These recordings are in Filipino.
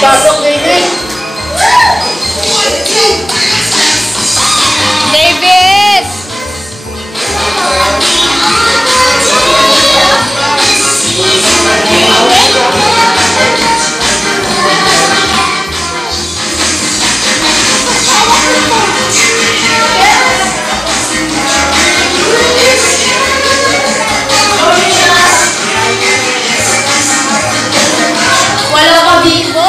pasok, David! David! Wala ka dito?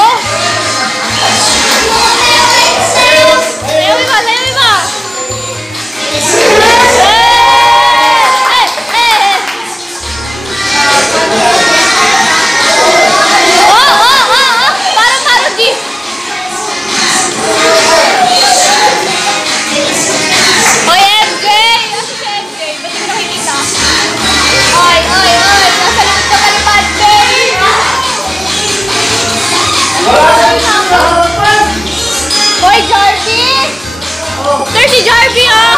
Si Jarby, oh!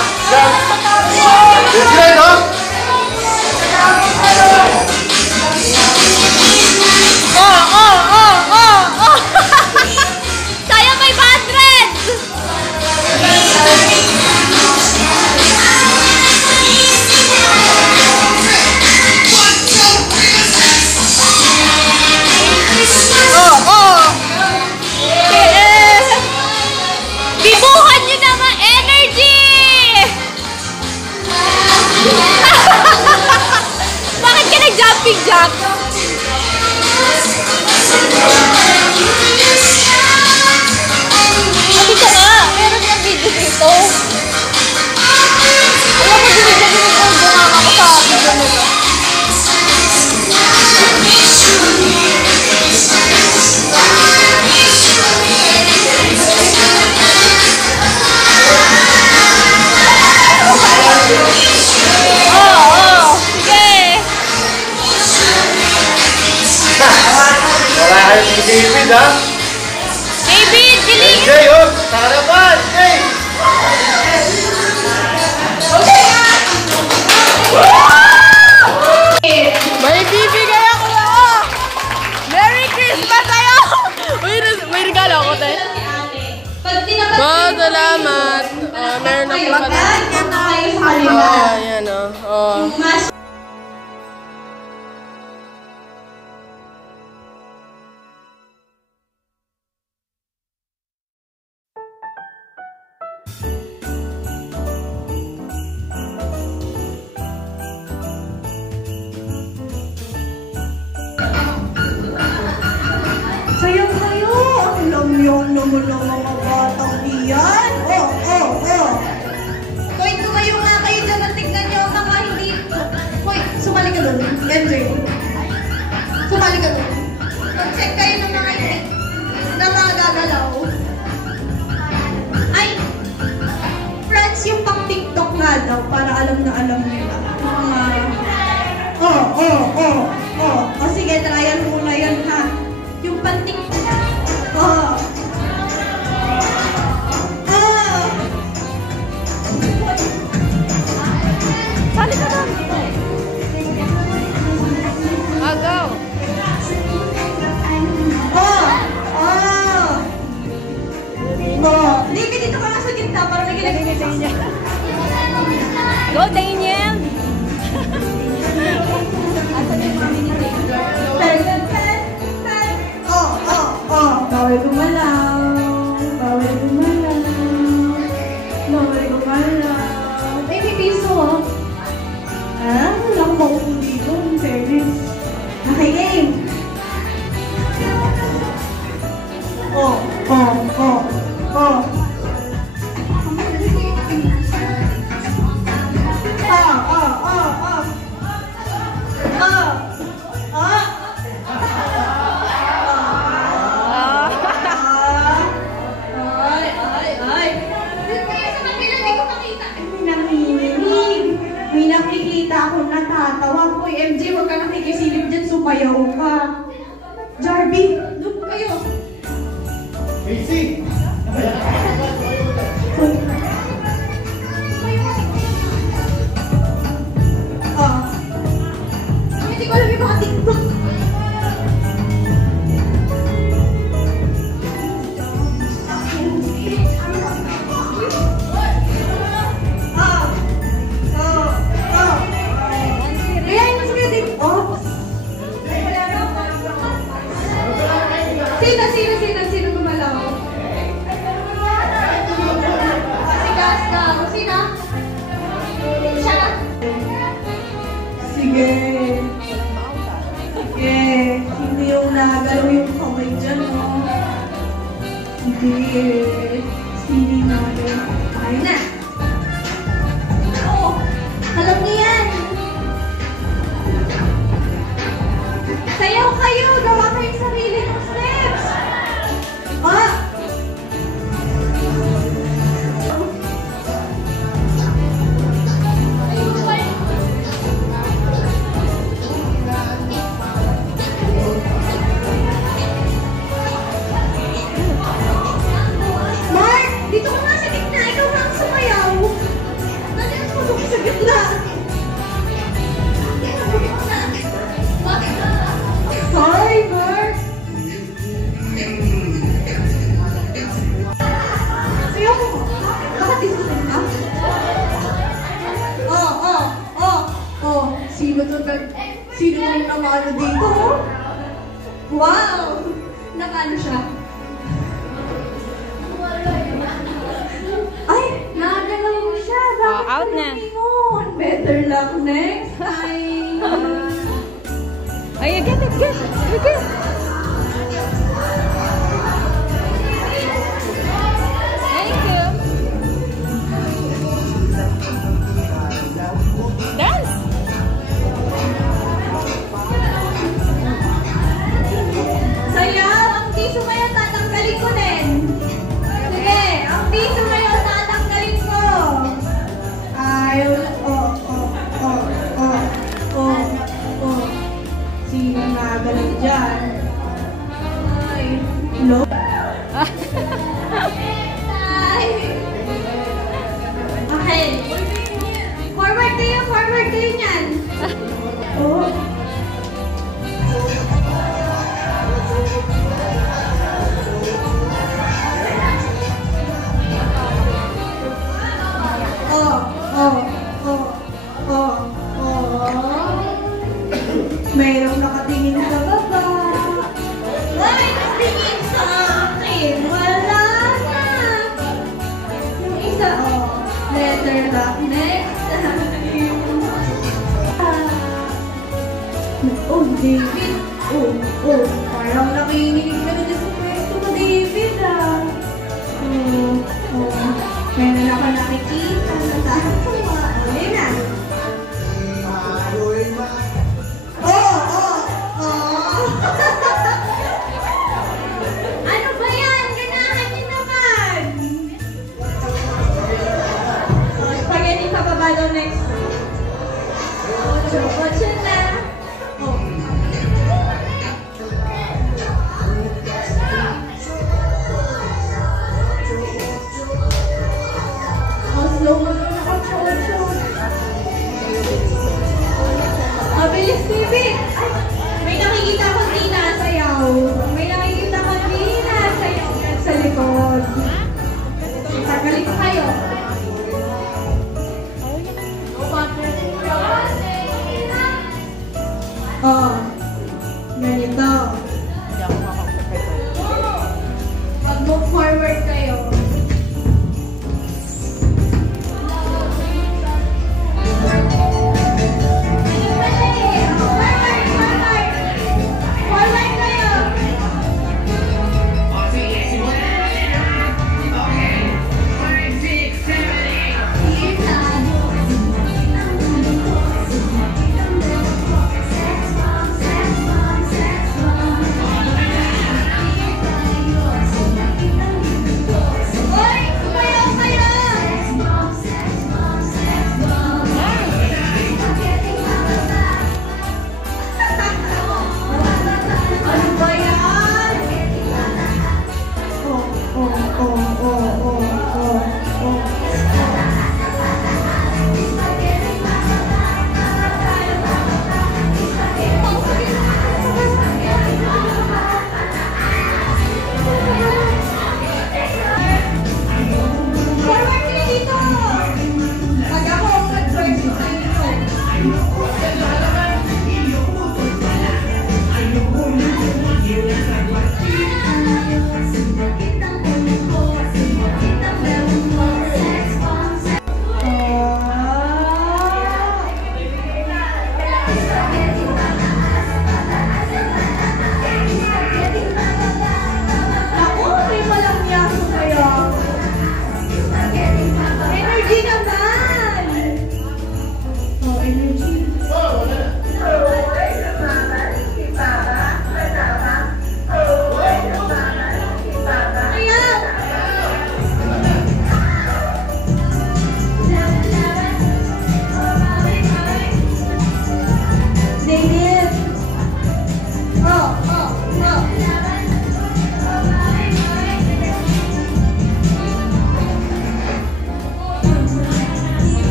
Saya 500! Bibuhan nyo naman energy! Bakit ka nag-jumping jack? Sabi ka nga, meron yung video dito. Alam mo, dinigyan ko nga ako sa video nito. David, ha? David, bilis! Jay, oh! Sa harapan! Jay! May bibigay ako na! Merry Christmas sa'yo! May regalo ako, te. Salamat! Meron ako pala. Ayan, oh. Sayang kayo! Ang lamyong naman ng mga batang iyan! Hoy, tumayo nga kayo dyan at tignan nyo ang mga hindi... Hoy, sumali ka doon, MJ. Sumali ka doon. Check kayo ng mga hindi na mga gagalaw. Ay! Friends, yung pang TikTok nga daw para alam na alam nila. O sige, tryan muna yan ha. Yung panting... Sali ka doon! Agaw! David, dito ka nga sa gitna para may ginagawa niya. Go, Daniel! Asan yung mami ni Daniel? Bawal gumalaw. Bawal gumalaw. Bawal gumalaw. Ay, may piso, oh. Ah, wala akong maupo dito. In fairness. Okay, game. May nakikita ako natatawa. Hoy, MJ, huwag ka nakikisilip dyan, sumayaw ka. Jarby, look kayo. Casey! Hindi ko alam yung mga TikTok. Eh, hindi yung nagalaw yung kamay dyan, no? Hindi eh. Sini natin. Ayun na. Oo. Alam niyo yan. Sayaw kayo. Gawa kayong sarili ng steps. Ah! Mark! Dito ka nga sa gitna. Ikaw na ang sumayaw. Nandiyan mo doon sa gitna. Hi, Mark! Sayaw mo. Bakit dito ka? Oh. Sino yung namano dito? Wow! Nakano siya? Ay! Nagalaw mo siya! Bakit out na. lumingon? Better luck next time! Ay, you get it. Thank you. Dance. Sayaw! Ang di sumayaw, tatanggalin ko din! Sige! Ang di sumayaw, tatanggalin ko! Ayaw na... Sino nagalang dyan? Ay... Hello? Ay! Okay. Forward kayo niyan! Oh! Mayroong nakatingin sa baba. Ay, nakatingin sa akin. Wala na. Yung isa, letter luck next time. Oh, David. Oh. Parang nakikinig ka na sa pwesto mo, David, ah. Meron ako nakikita na tawa. Ayun na. Ano ba yan? Ganahan niyo naman. Spaghetti pa ba daw next? Ocho na. Slow mo na ako,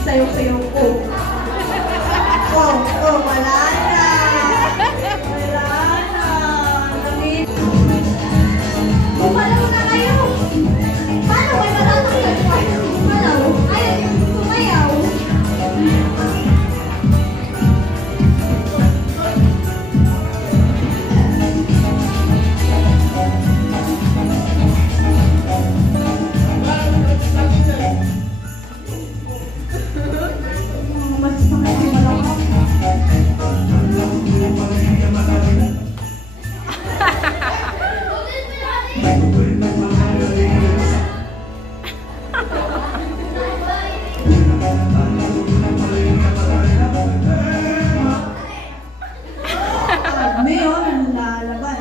Sayo-sayo ko. Wala na. Wala na. Gumalaw na kayo. Paano? May matatagal kayo. Gumalaw. Ayaw, tumayaw. Mayon, lalaban.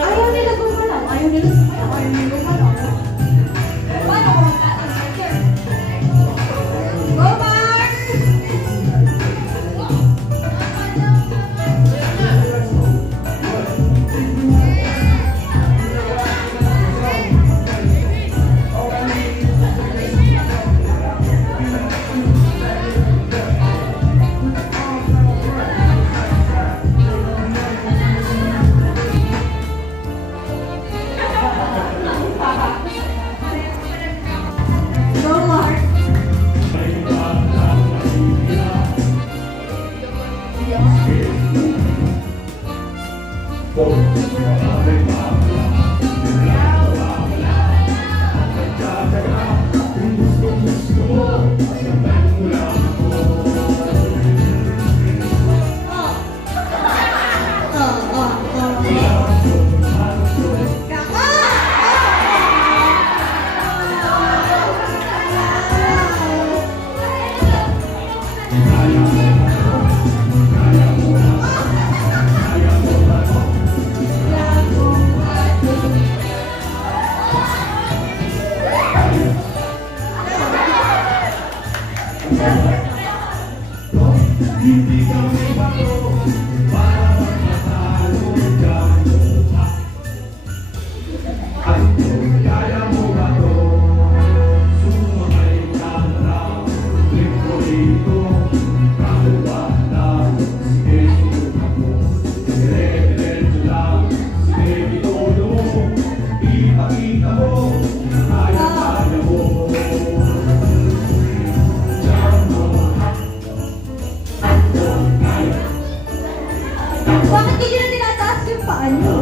Ayaw nila gumalaw. Ayaw nila sumayaw. Ayaw nila gumalaw. Paano ko magtatanggal? Go, Mark! Go, Mark! Bakit hindi nyo tinataas yung paa nyo?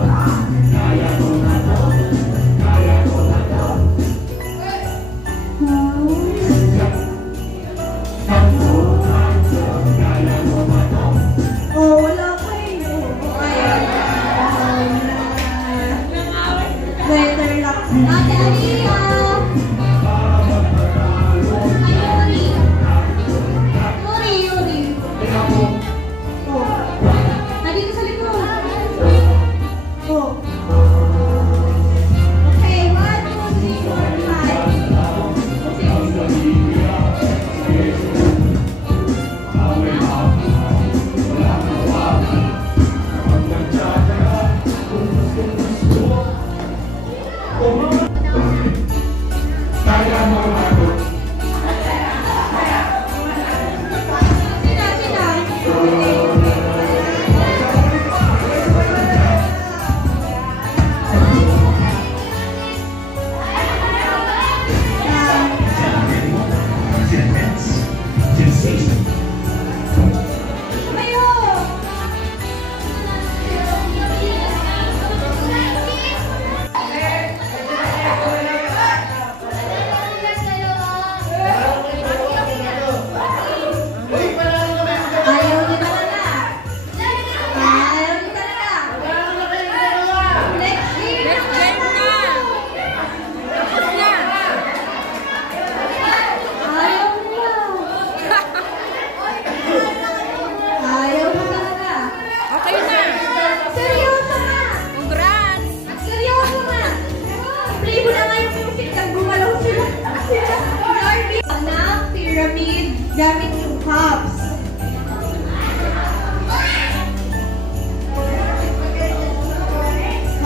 gamit yung cups.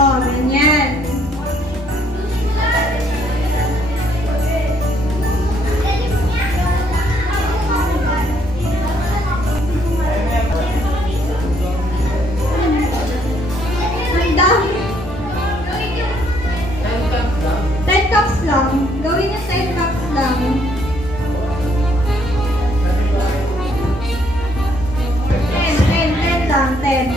Oh, ganyan. Ang dami. 10 cups lang. Gawin niya 10 cups lang. 10 lang. 10.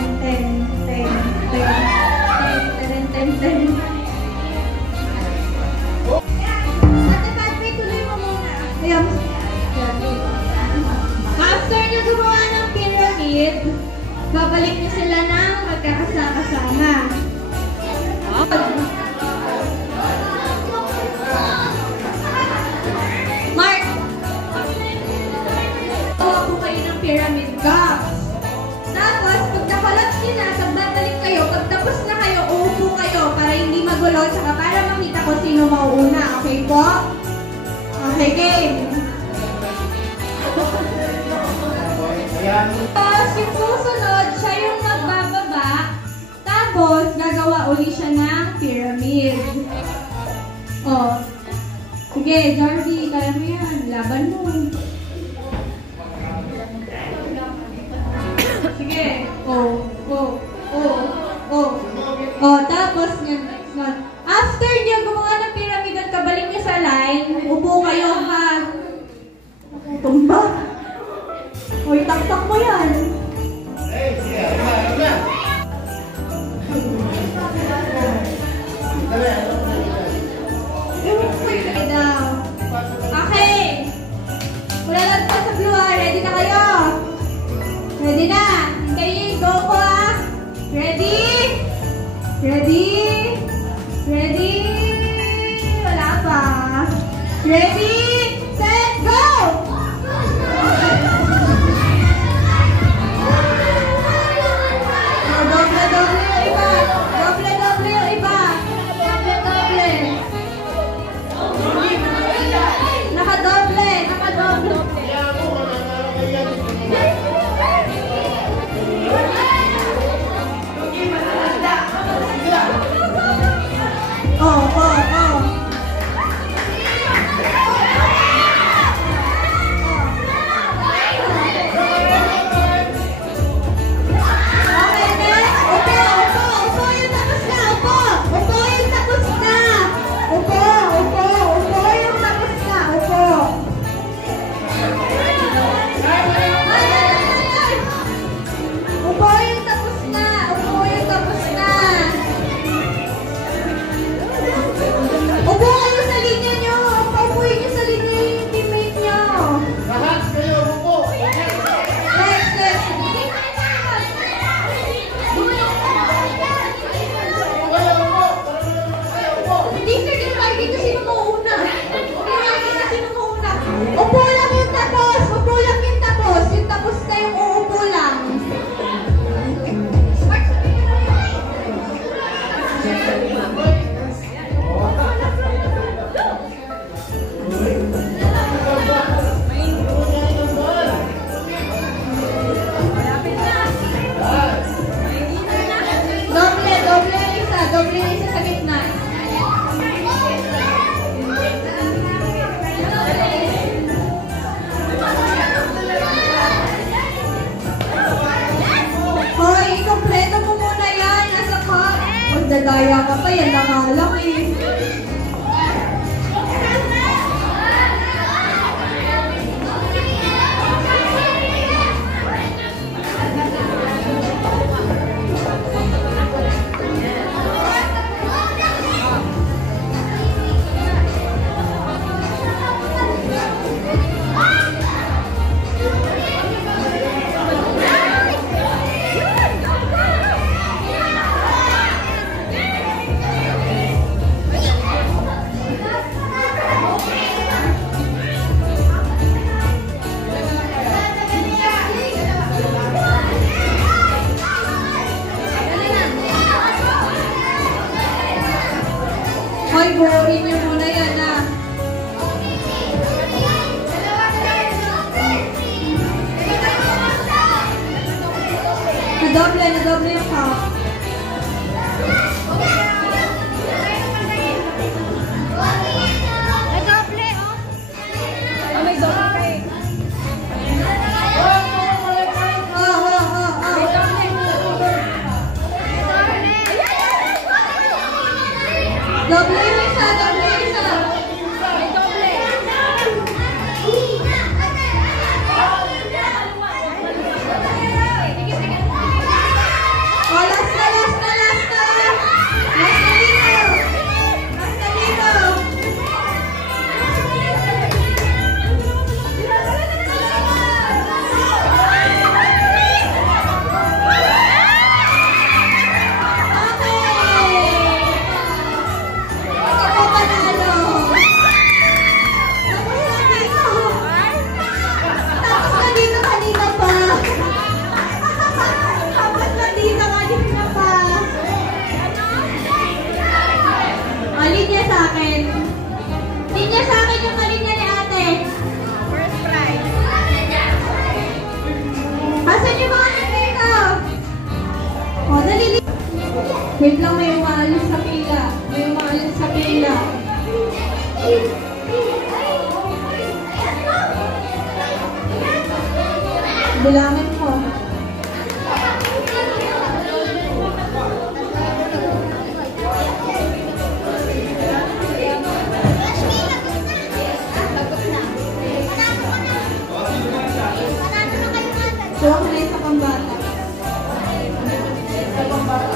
Ate Patrick, tuloy mo muna. Ayan. After niyo gumawa ng pyramid, babalik niyo sila ng magkakasama. Mark! Gawa po kayo ng pyramid cups. Tapos, pag nakalat nyo na, pag babalik kayo, pag tapos na kayo, uupo kayo para hindi magulo, tsaka para makita ko sino mauuna. Okay po? Okay, game. Tapos, yung susunod, siya yung magbababa. Tapos, gagawa uli siya ng pyramid. Oh. Sige, Jardy, kaya mo yan. Laban mo. Sige. Oh, tapos yan, next one. After niyo gumawa ng pyramid at kabalik niyo sa line, upo kayo ha. Tumba. Hoy, taktak mo yan. Okay. Wala lang pa sa blue ha. Ready na kayo? Ready na? Okay, go ko ah. Ready? Wala pa. Ready? Set, go! Doble yung iba. Doble yung iba. Doble. Nakadoble. Daya ka pa, yan lang alam eh. na doble yung count. Doble yung isa, doble yung isa. May doble. Oh, last na, last na, last na. Last na dito. Last na dito. Linya sa akin. Linya sa akin yung kalinya ni ate. First prize. Asan yung mga nandito? O, nalili. Wait lang, may umaalis sa pila. May umaalis sa pila. Bilangin ko. So, ako na isa pang bata. Isa pang bata.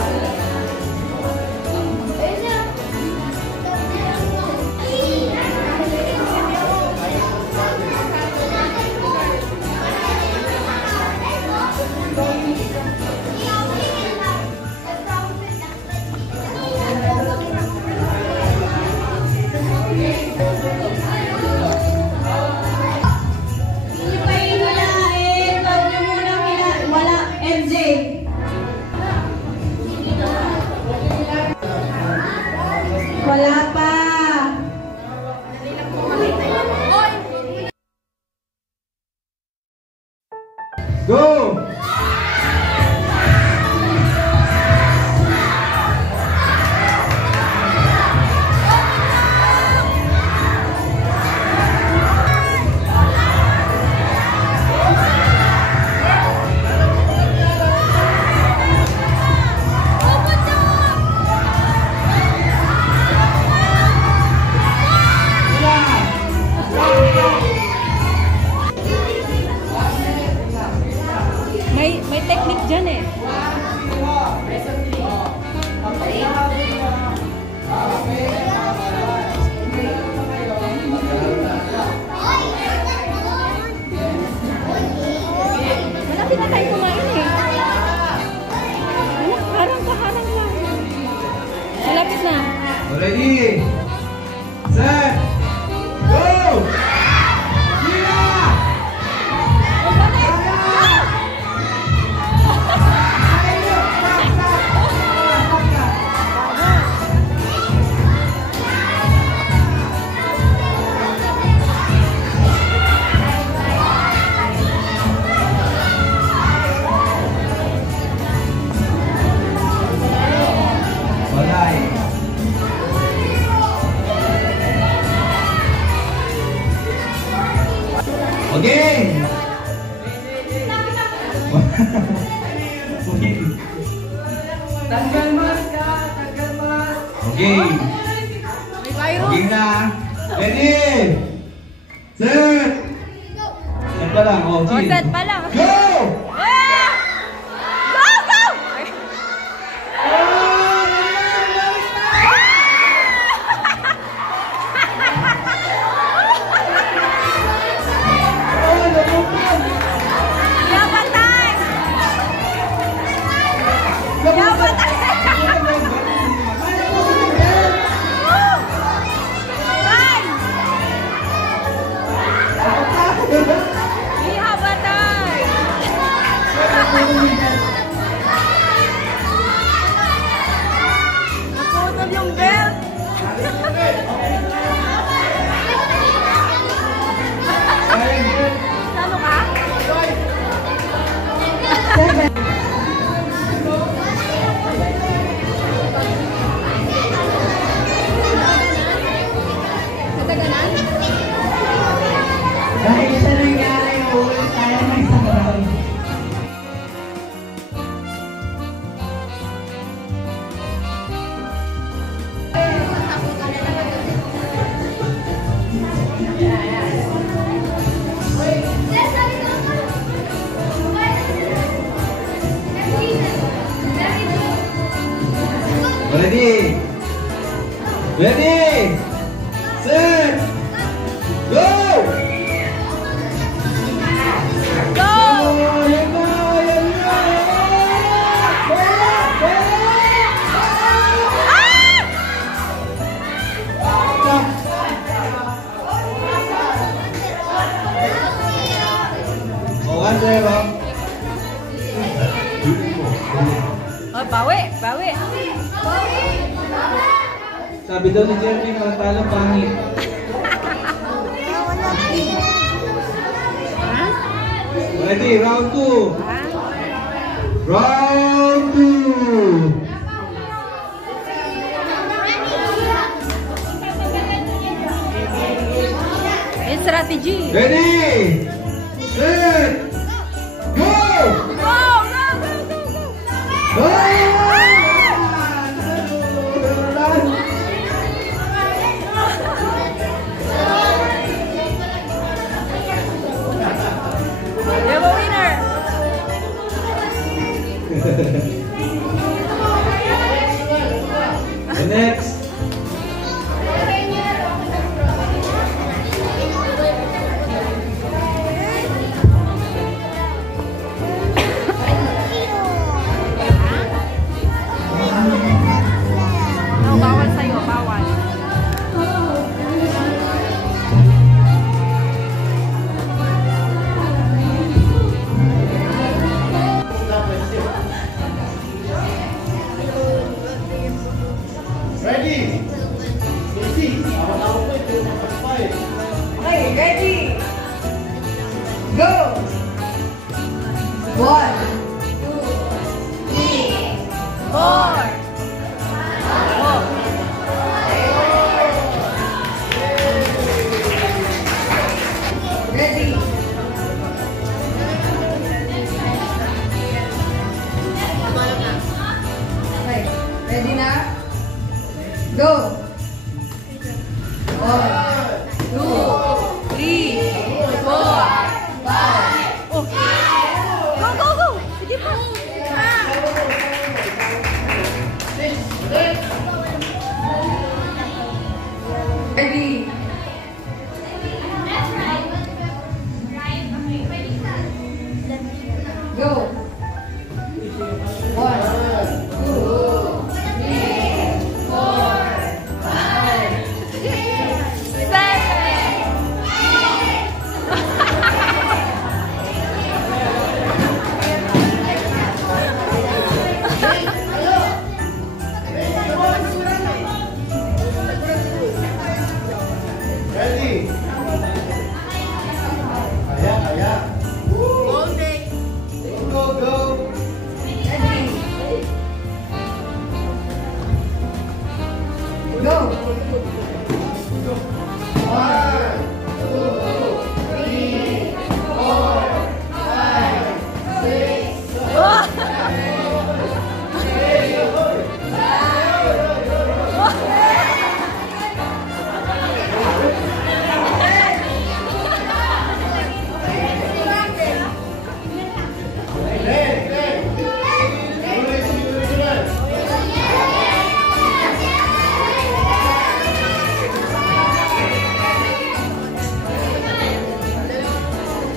Wala pa. Go! May technique dyan eh. Malapit na tayo kumain eh. Harang lang. Malapit na. Ready? Set! Go! Okay. Tanggal mas ka, tanggal mas. Okay. Okay na. Ready? Set. Set pa lang. Oh, Set pa lang. Go! Ready? Ready? Set! Go! Go! Yan na! Yan na! Oh, 1-0. Oh, bawi, bawi. Sabi daw ni Jeremy, nakatalo pangit. Ready, round 2. Round 2. It's strategy. Ready, set, go! Go, go, go, go, go. We have a winner. The next. No, bawal sa'yo, bawal. Ready? Okay, ready? Go! 1, 2, 3, 4. ready? Okay, ready na? Go! 1, 2, 3, 4. Oh. Go, go, go. Sige pa. ready? Go! 1, 2, 3, 4, 5, 7. Ready? Kaya, kaya. Go, go. ready? Go! 1, 2, 3, 4, 5, 6,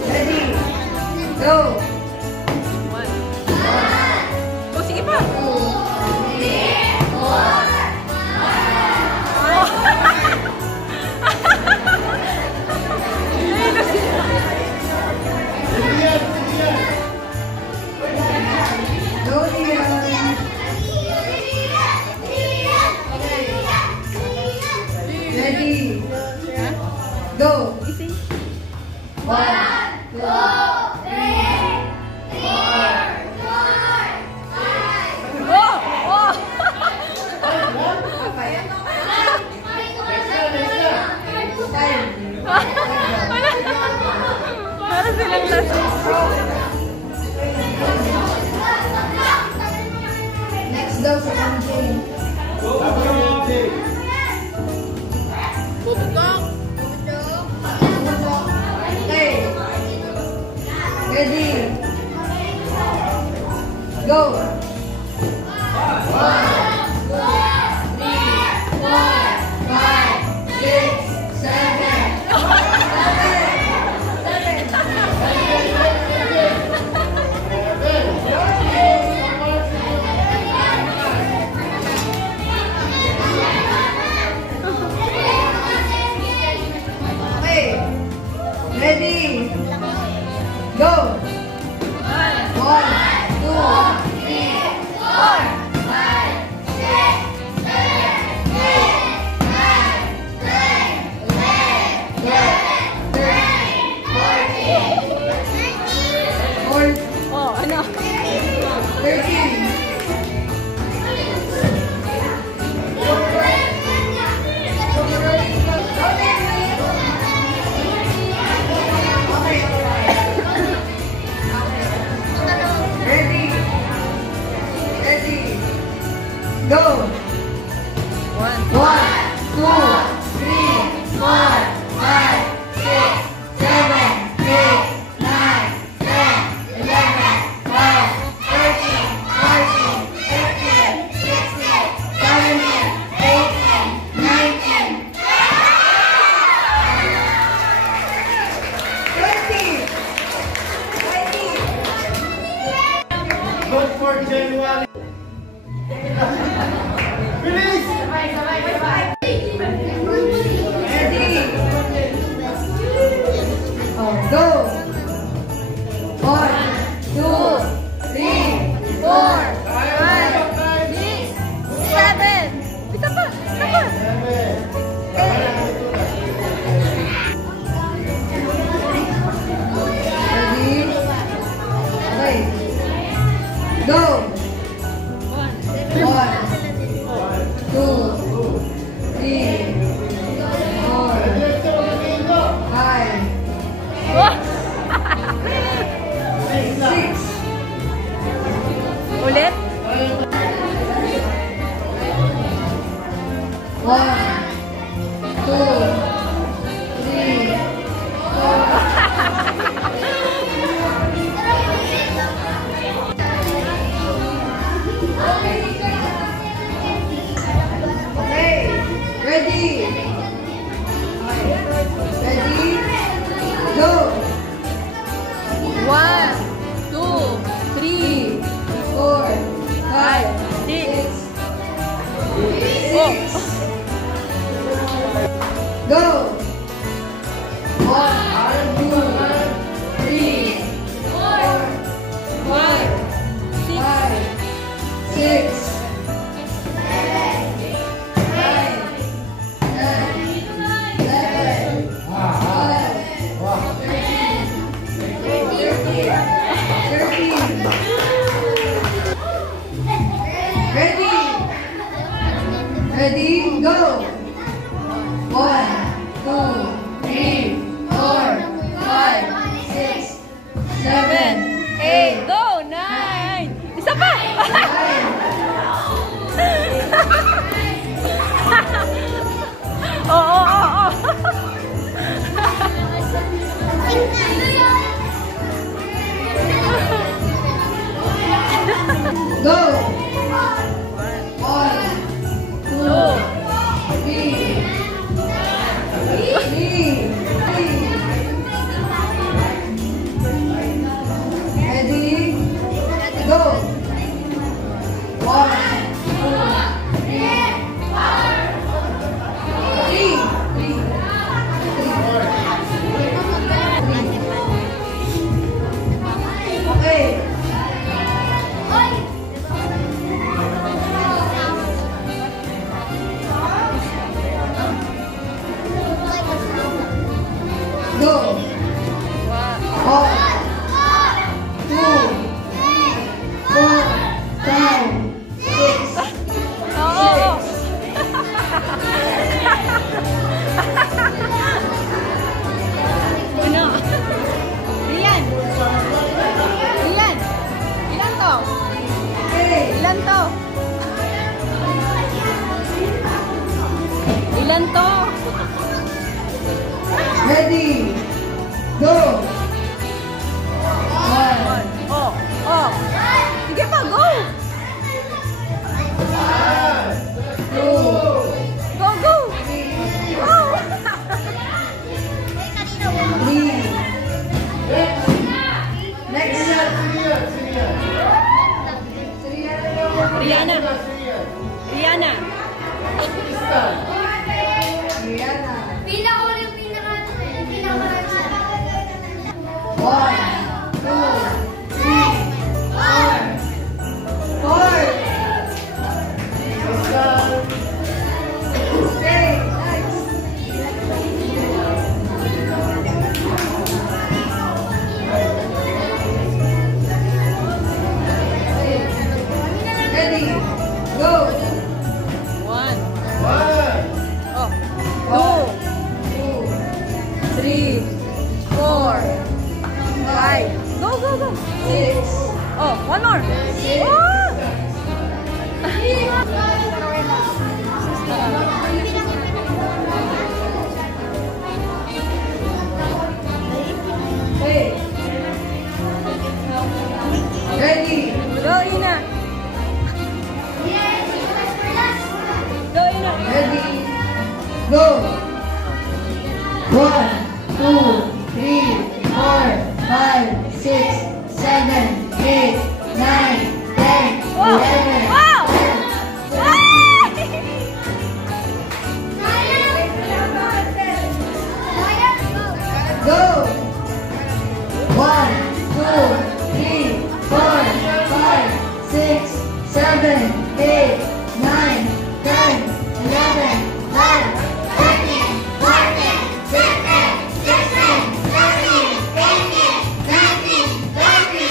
ready? Go! Oh, sige pa. 2, 3, 4, 5, 6, 7, 8, 9, 10. Go, Dion! Ready? Go! 1, 2, 3, 4, 5, Oh, oh. Para silang lasing. Next daw sa campaign. Okay. Ready? Go! 1, 2, Go! 1, 2, Good for January. Bilis! Go! 1, 2, 3, 4, 5, 6, 7. Isa pa! Isa pa! Ready? Okay. Go! 1, 2, 3, 4, 5, 6. Ulit? 1, 2, 3, 4. Okay, ready? Ready? Go! 1, 2, 3, 4, 5, 6. Go! 1, 2, 3, 4, 5, 6, 7, 8, 9, 10, 11, 12, 13. Ready? Go! 1, 2, 3, 4, 5, 6, 7, 8. Go! 9. Isa pa! 9. Oo. Go! 1, 2, 3, 4. Ready? Go! 1, 2, 3, 4. Okay. Go! 1, 2, 3, 4, One more. Ready? Go, Ina. Go, Ina. Ready? Go! 1, 2, 3, 4, 5, 6, 7, 8, 9, 10, 11. Wow! Go! 1, 2, 3, 4, 5, 6, 7, 8, 9, 10, 11, 12, 13, 14, 15, 16, 17, 18, 19, 20.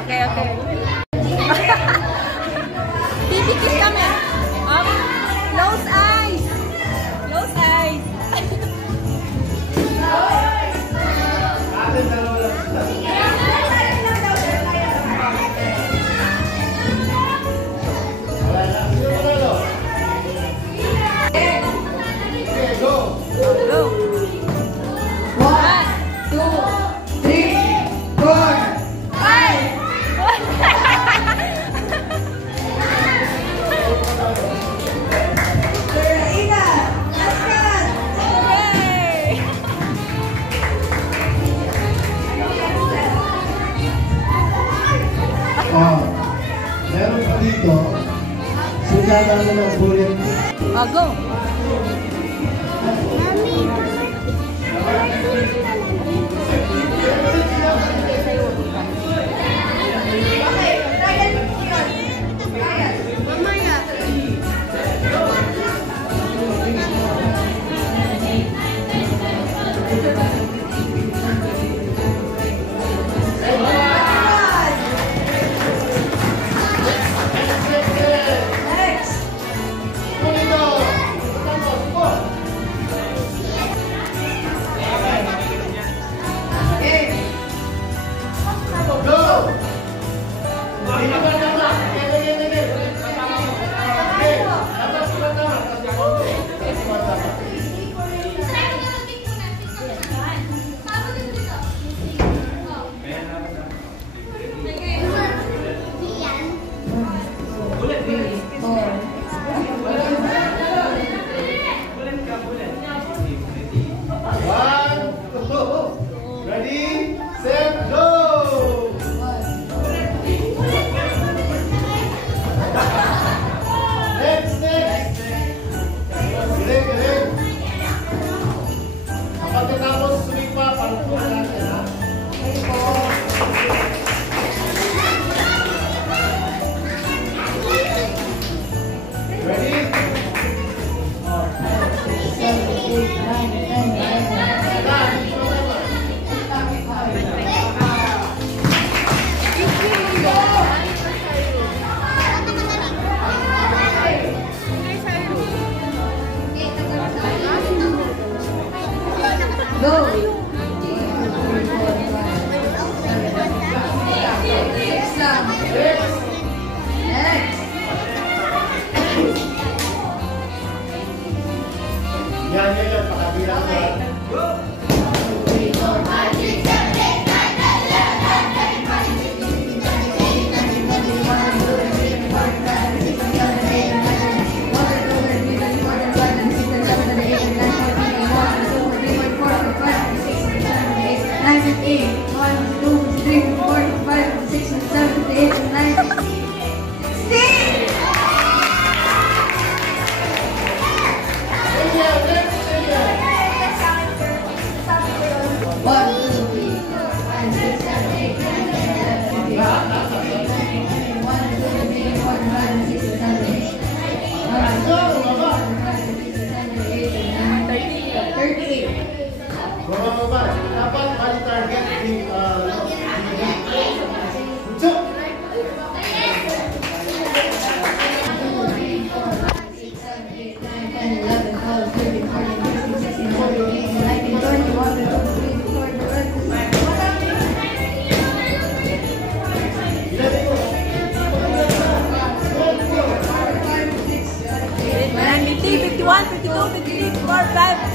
Okay, okay. Pipikis kami. Close eyes. Close eyes. Go! Go. 1, 2, 3, 4, 5. Ina, last count. Yay! Meron pa dito, sugatan na ng bullet. Go. Next. Ready, set, go! Next. Galing. Kapag natapos sumipa, palutuan natin, ha? Ready? 7, 8, 9, 10, 11. Go! 6 lang. Next! Yan. Pakabilang ka.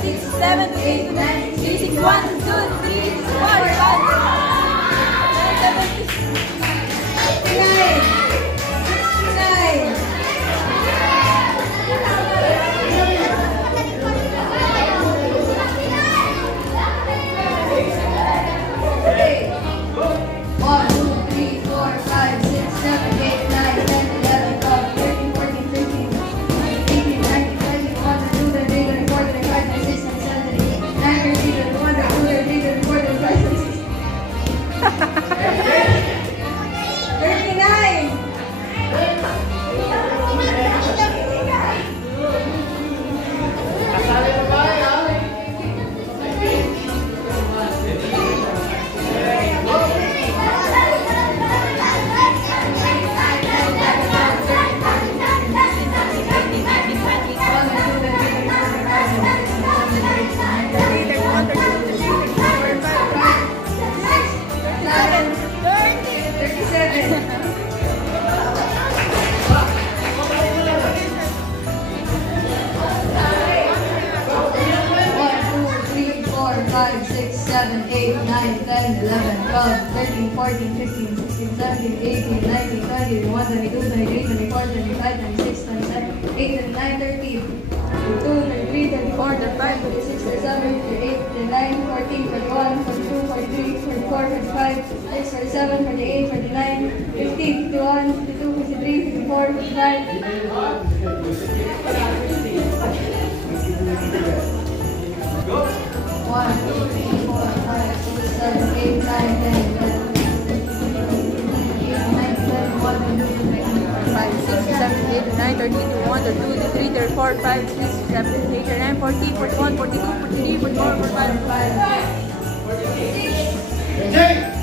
6, 7, 8, 9, 3, 6, 1, 2, 3, 4, 5, 6, 69. 69. One, two, three, four, five, six, seven, eight, nine, 10, 11, 12, 13, 14, 15, 18, 19, 20, 21, 22, 23, 24, 25, 26, 27, 28, 29, 30, 31, 32, 33, 34, 35, 36. 39! Kasali na ba yan? Five, 6, 7, 8, 9, 10, 11, 12, 13, 14, 15, 16, 17, 18, 19, 20, 21, 22, 23, 24, 25, 26, 27, 28, 29, 30, 32, 33, 34, 35, 36, 37, 38, 39, 40, 41, 42, 43, 44, 45, 46, 47, 48, 49, 50, 51, 52, 53, 54, 55. One, two, three, four, five, six, seven, 8, 9, 10, 11, 5, 6, 7, 8, 9, 30, 31, 32, 33, 34, 5, 6, 7, 8, 9, 40, 41, 42, 43, 44, 45, 5. Jay!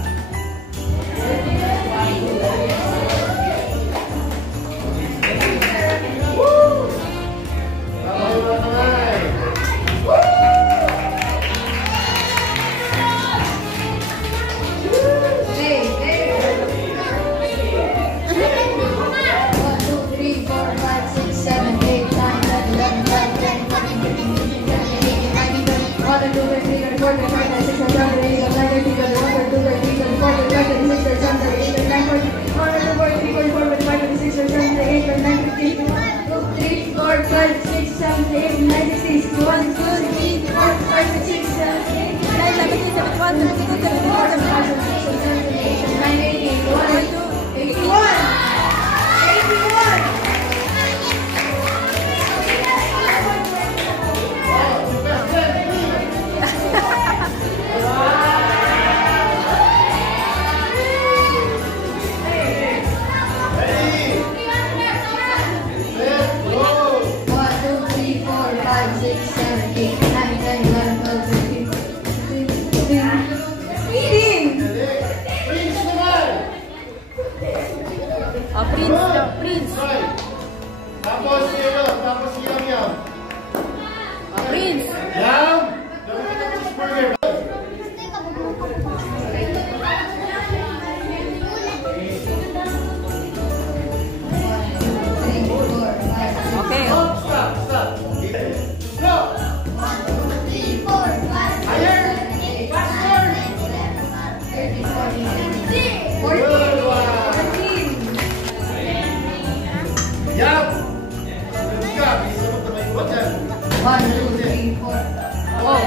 Prince. Tapos yum. Prince. Yum. Gawin kita cheeseburger. Okay. Stop. Go. Higher. Faster. Good one. Yum. Good job. Isa mo na may iwan dyan. 1, 2, 3, 4. Oh.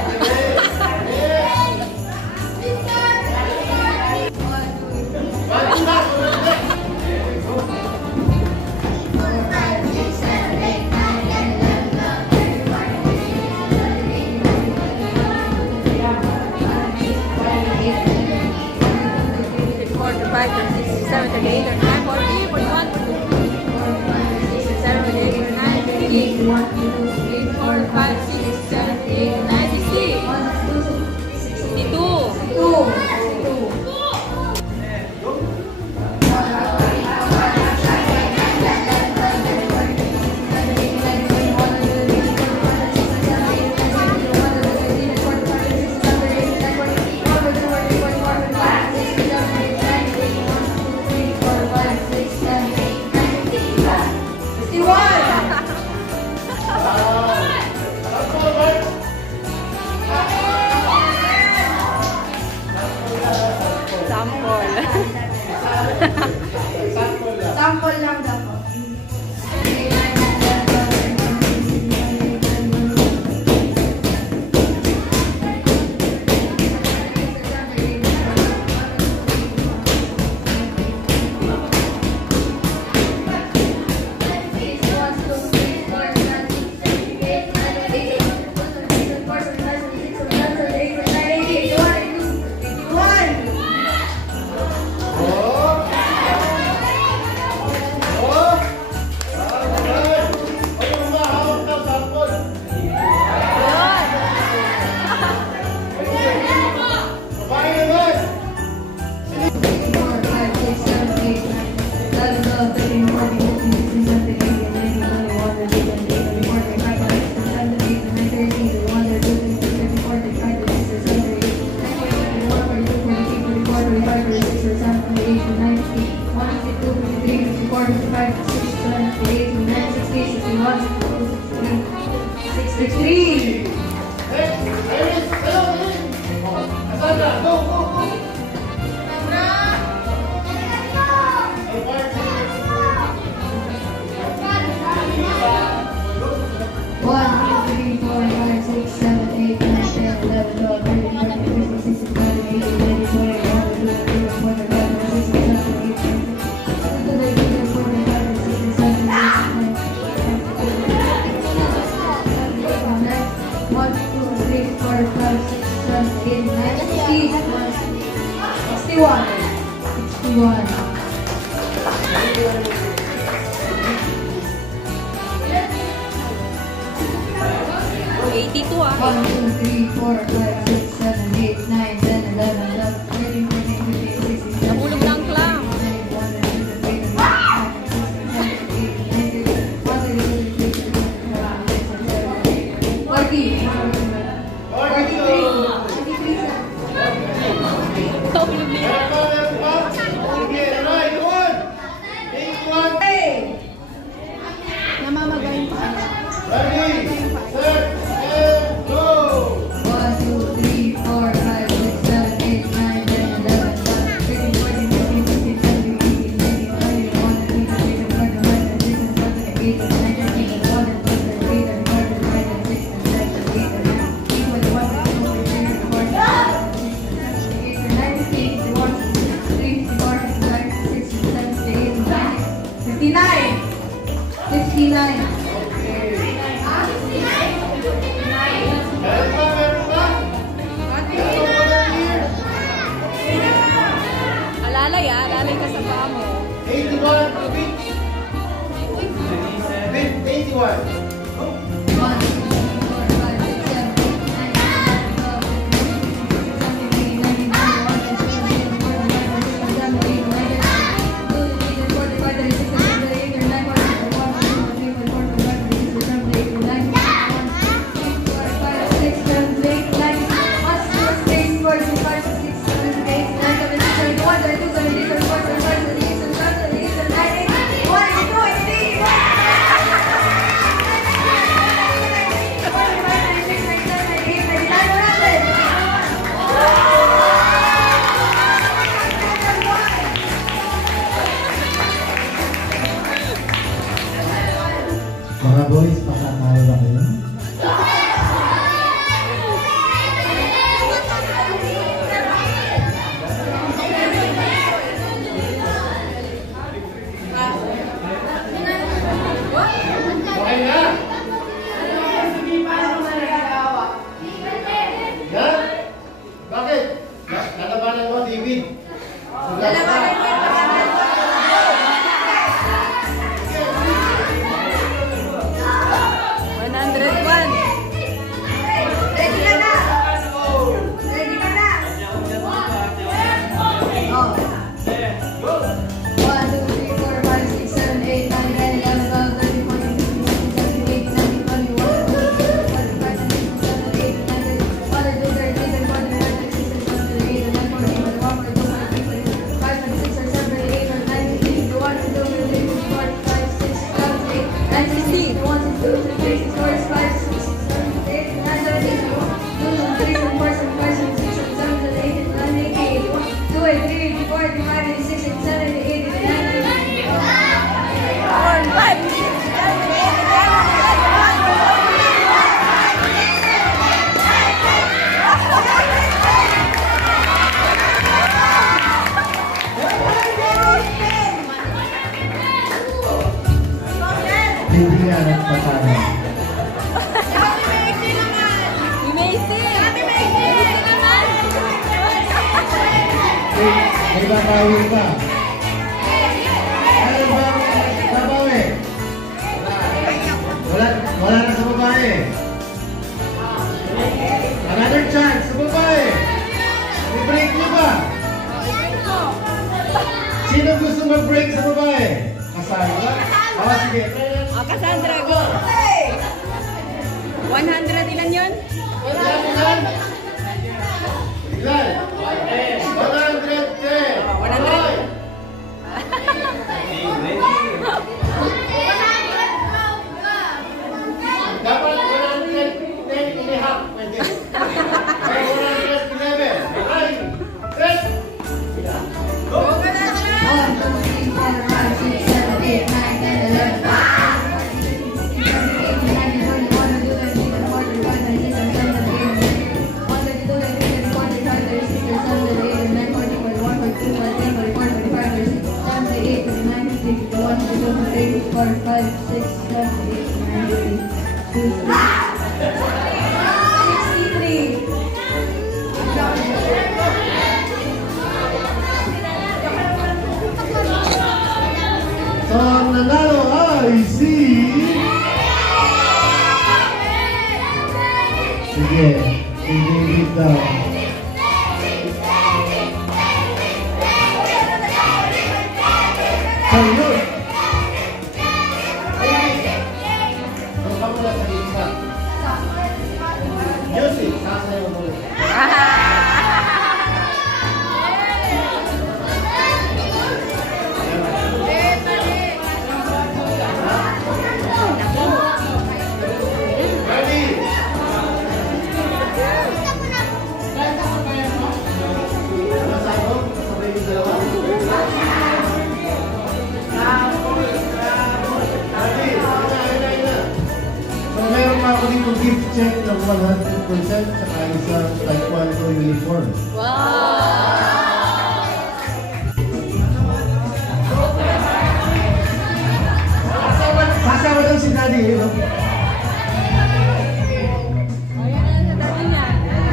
1, 2, 3, 4, 5, 6, 7, 8, 9, 61. 61. 82 ah. 1, 2, 3, 4, 5, 6, 7, 8, 9, 10, 11, 12, 13, 14, 15, 16, 17, Nahulog na ang clam. 69. Alalay ah, alalay ka sa paa mo. 81. 81. Mga boys, pakatalo ba kayo? Okay na? Ha? Bakit? Lalabanan mo, David. Lalabanan mo. 101. Ready ka na? Ready ka na? Oh. 1, 2, 3, 4, 5, 6, 7, 8, 9, 10, 11, 12, 13, 14, 15, 16, 17, 18, 19, Hindi nga nagpatalo. Si Macy! May babawi pa. Ano ba babawi? Wala na sa babae. Another chance sa babae. I-break niyo ba? Sino gusto mag-break sa babae? Kasama ba? Sige. Oh, Cassandra, go! 100 ilan yun? Ilan? 110. 100. Dapat 110 and a half. 111. Right. Set. Go. 1, 2, 3, 4, 5, 6, 7, 8, 9, 10, 11, 4, 5, 6, 7, 8, 9, 10, 11, 12, 13, 14, 15, 16, 17, 18, 19, 20, 21, 22, 23, 24, 25, 26, 27, 28, 29, 30, 31, 32, 33. Sige. Si David daw. Salut! Ano ka mula sa isa? Yossi, sasayaw mo ulit. Ready? Ano sa ako? Kasabay yung dalawa? So meron pa ako dito gift check ng 100% saka isang Taekwondo uniform. Kasama daw si Daddy, you know?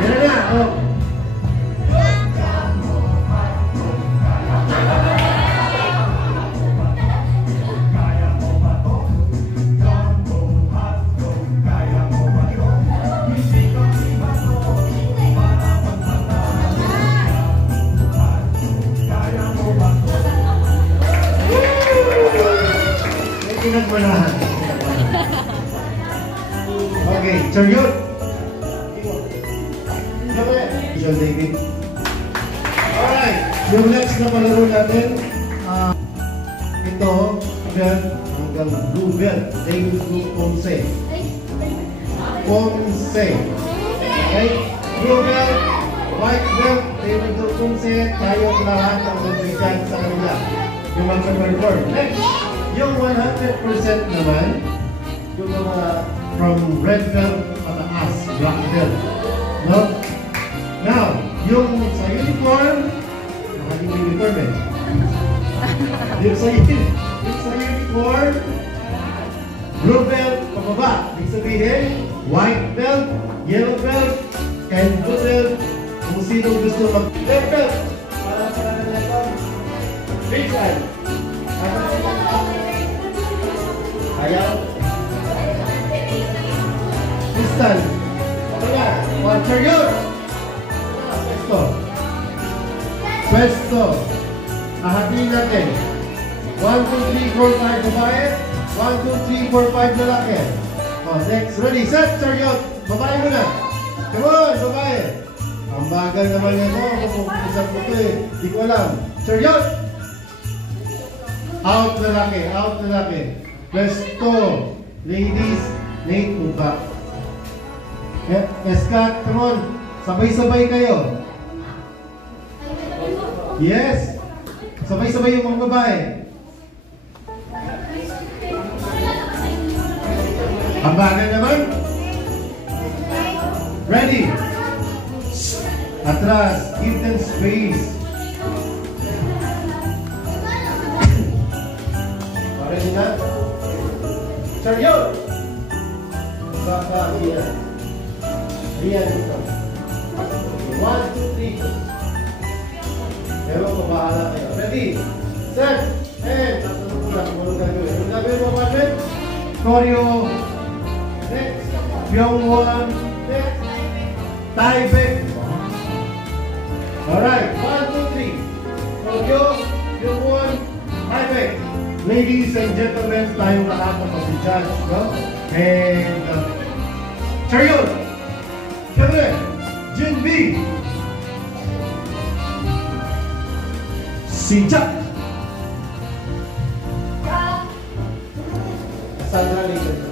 Yan na, oh. Pinagmanahan. Okay, Chariot. John David. Alright, yung next na palaro natin, ito, belt hanggang blue belt, David Blue Ponce. Ponce. Okay, blue belt, white belt, David Blue Ponce, tayo lahat ang mag-regan sa kanila. Yung mag-perform. Next. Yung 100% naman, yung mga from red belt pataas, black belt. No? Now, yung sa uniform, nakaling uniform eh. Yung sa uniform, blue belt, pababa. Ibig sabihin, white belt, yellow belt, and blue belt. Kung sino gusto mag-red belt. Para na ito. Big side. Ayaw. Kristal. Kaya, one Chariot. Pwesto. Pwesto. Hahatiin natin. 1, 2, 3, 4, 5 babae. 1, 2, 3, 4, 5 lalaki. Oh, next. Ready, set, Chariot. Babae muna. Come on, babae. Ang bagal naman ito. Kung isang puto eh. Di ko alam. Chariot. Out lalaki. Out lalaki. Pwesto. Ladies, Nate, back. Escat, come on. Sabay-sabay kayo. Yes. Sabay-sabay yung mga babae. Ambagan naman. Ready. Atras. Give them space. Ready na? Chariot! Baka, Rian. Rian dito. 1, 2, 3. Pero pabahala kayo. Ready? Set! And! Tatanong ko lang kung anong gagawin. Anong gagawin mo, partner? Choreo. Next. Byung-won. Next. Taibek. Alright. 1, 2, 3. Choreo. Byung-won. Taibek. Ladies and gentlemen, tayong lahat ng mag-judge, no? And, Chariot! Siyempre, Jin B! Si Jack! Sandra Lincoln.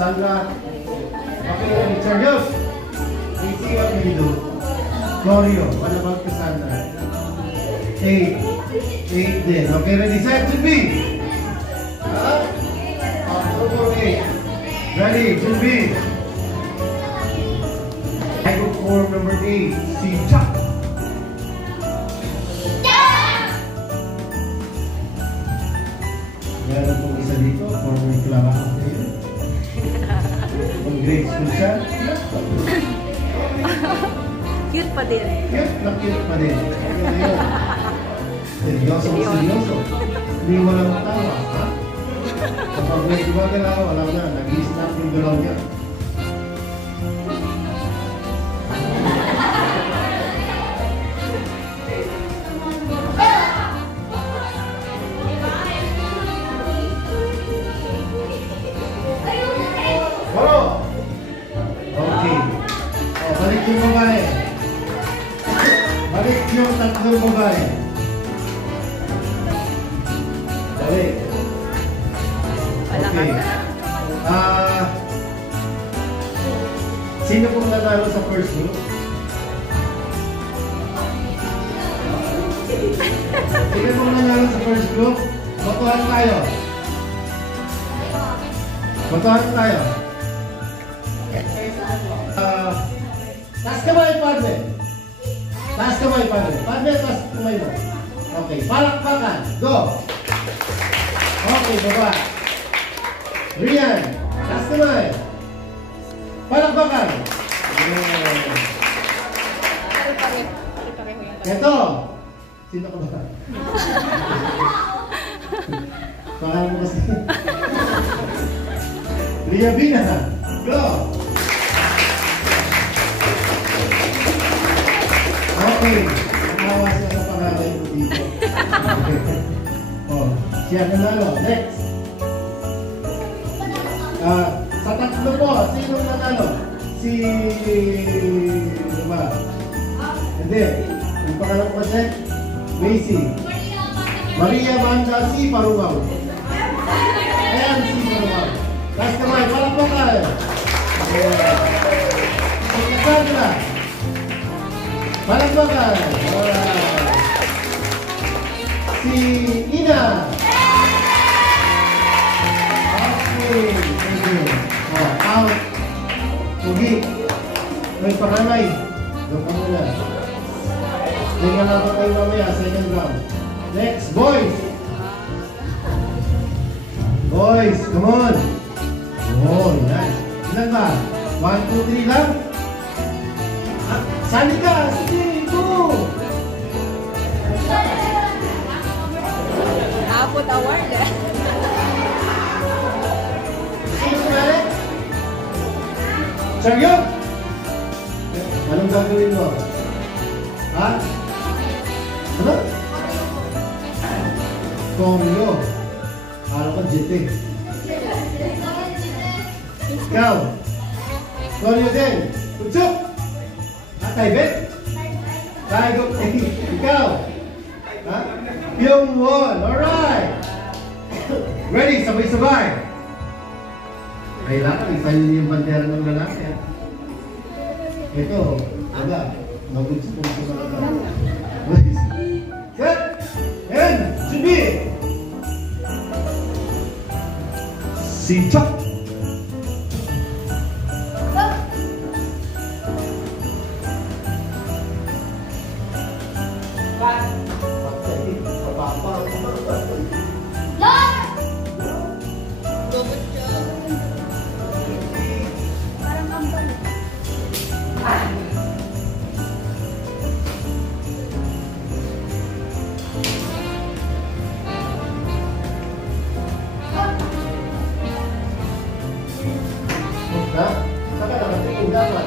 Cassandra. Okay, ready, Chariot. We see what we do. Choreo. What about Cassandra? 8. 8 din. Okay, ready, set, should be. October 8. Ready, should be. I go for number 8. Si Chuck. Meron pong isa dito, former Clara Cafe. Kung grade school siya, Cute pa din. cute na cute pa din. Seryoso, seryoso. Hindi mo lang tawa, ha? Kapag may gumagalaw, alam na, nag-i-snap yung galaw niya. Baro! Okay. Oh, balik yung babae. Balik yung tatlong babae. Balik. Okay. Sino pong nanalo sa first group? Sino pong nanalo sa first group? Botohan tayo. Botohan tayo. Taas kamay, padre. Taas kamay, padre. Padre, taas kamay mo. Okay, palakpakan. Go. Okay, baba. Rian, taas kamay. Palakpakan. Ito. Sino ka ba? Pangalan mo kasi. Ria Bina. Go. Okay. Nakawa siya sa pangalan ko dito. Okay. Oh, siya nanalo. Next. Sa tatlo po, sino nanalo? Si... Ano ba? Hindi. Yung pangalan ko kasi, Macy. Maria Manda si Parugaw. Ayan si Parugaw. Last kamay, palakpakan. Si Cassandra. Palakpakan. Si Ina. Okay. Oh, out. Pugi. May panganay. Doon ka muna. Tingnan natin kayo mamaya, second round. Next, boys. Boys, come on. Oh, yan. Ilan ba? 1, 2, 3 lang? Sali ka! Sige, go! Aabot award eh. Sino sumali? Chariot! Anong gagawin mo? Ha? Ano? Choreo. Araw ka jet eh. Ikaw. Choreo din. Utsuk. Atay bet. Tayo. Ikaw. Ha? Yung one. Alright. Ready? Sabay-sabay. Kailangan isayin niyo yung bandera ng lalaki. Ito. Wala. Nagod sa puso na lalaki. Set. And. Subi. Si Chuck. Saka nakatingin dapat.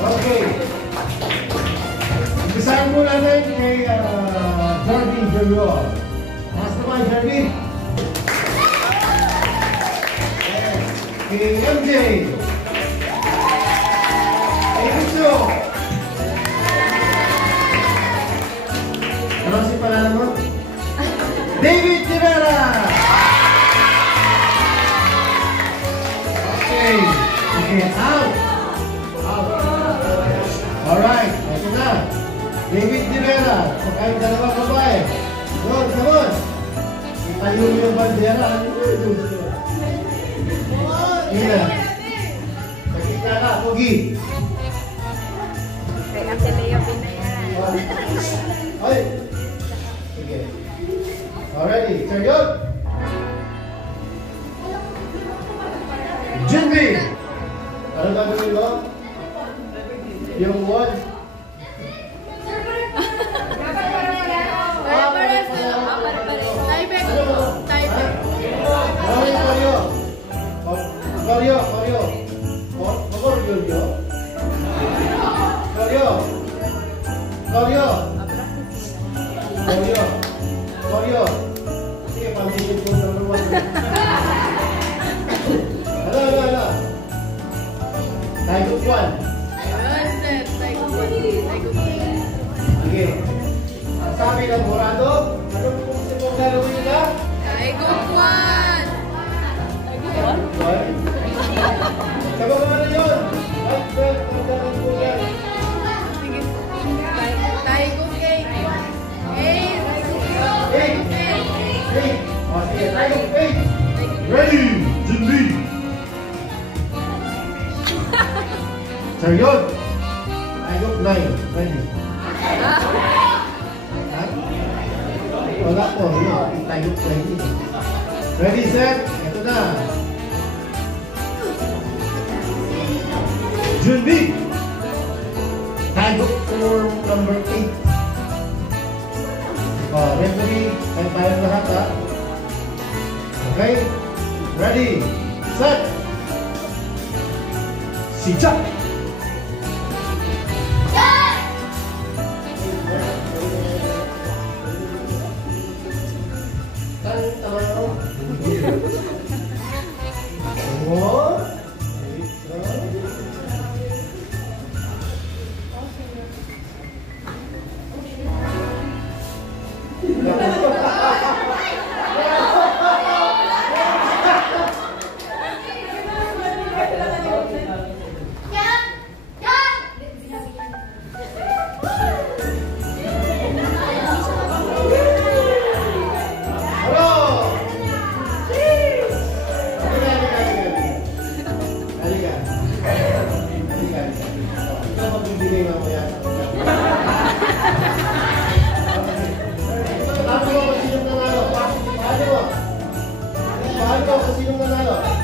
Okay. Umpisahan mo natin kay Jarvie Junior. Taas naman, Jarvie. Kay MJ. Kay Lucio. David Rivera. Okay. Okay, out. Out. Alright, ito na. David Rivera. Pagkain dalawang babae. Doon, sabon. Itayo mo yung bandera. Ina. Pakita ka, Pogi. Kaya si Leo Pinayan. Ay. Sige. Already, Sergio. Jinbi. Ano gagawin mo? Yung one. Sabi ng Morado, ano po mong gagawin ka? Taiguan! Sa baba na yun! Right, left, magdamag po yan. Taiguan cake! Eight! O sige, tayo, eight! Ready! Jinbi! Sir yun! Tayo, nine. Ready? Wala po, yun. Tayo, ready. Ready, set? Ito na. Junbi! Tayo for number 8. Referee, tayo lahat ha. Okay? Ready? Set! Sichak!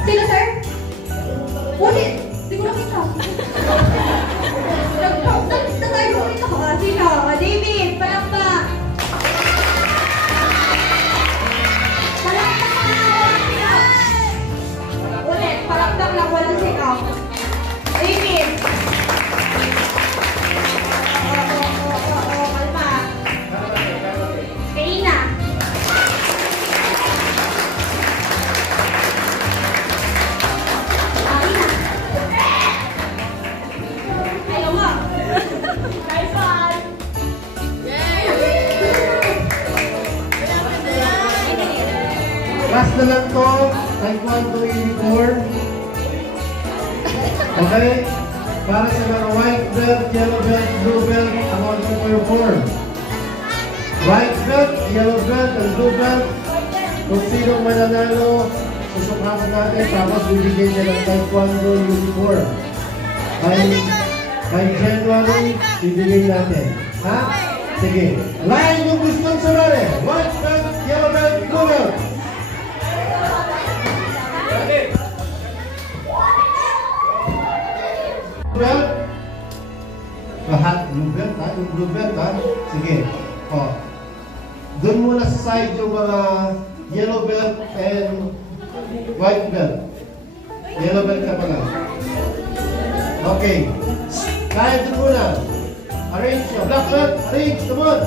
Sino, sir? Ulit! Siguro kita. Nagtayo ulit ako. Sino? David, palakpak. Palakpak na, walang sikaw. Ulit, palakpak lang, walang sikaw. David. Kalma. Kaina. Last na lang to, Taekwondo uniform. Okay? Para sa mga white belt, yellow belt, blue belt, ang mag-perform. White belt, yellow belt, and blue belt. Kung sinong mananalo, susukapan natin, tapos bibigyan niya ng Taekwondo uniform. By January, bibigyan natin. Ha? Sige. Line yung gustong sumali. White belt, yellow belt, blue belt. Belt? Lahat blue belt ha? Yung blue belt ha? Sige. O. Doon muna sa side yung mga yellow belt and white belt. Yellow belt ka pala. Okay. Kaya doon muna. Arrange nyo. Black belt, arrange. Come on.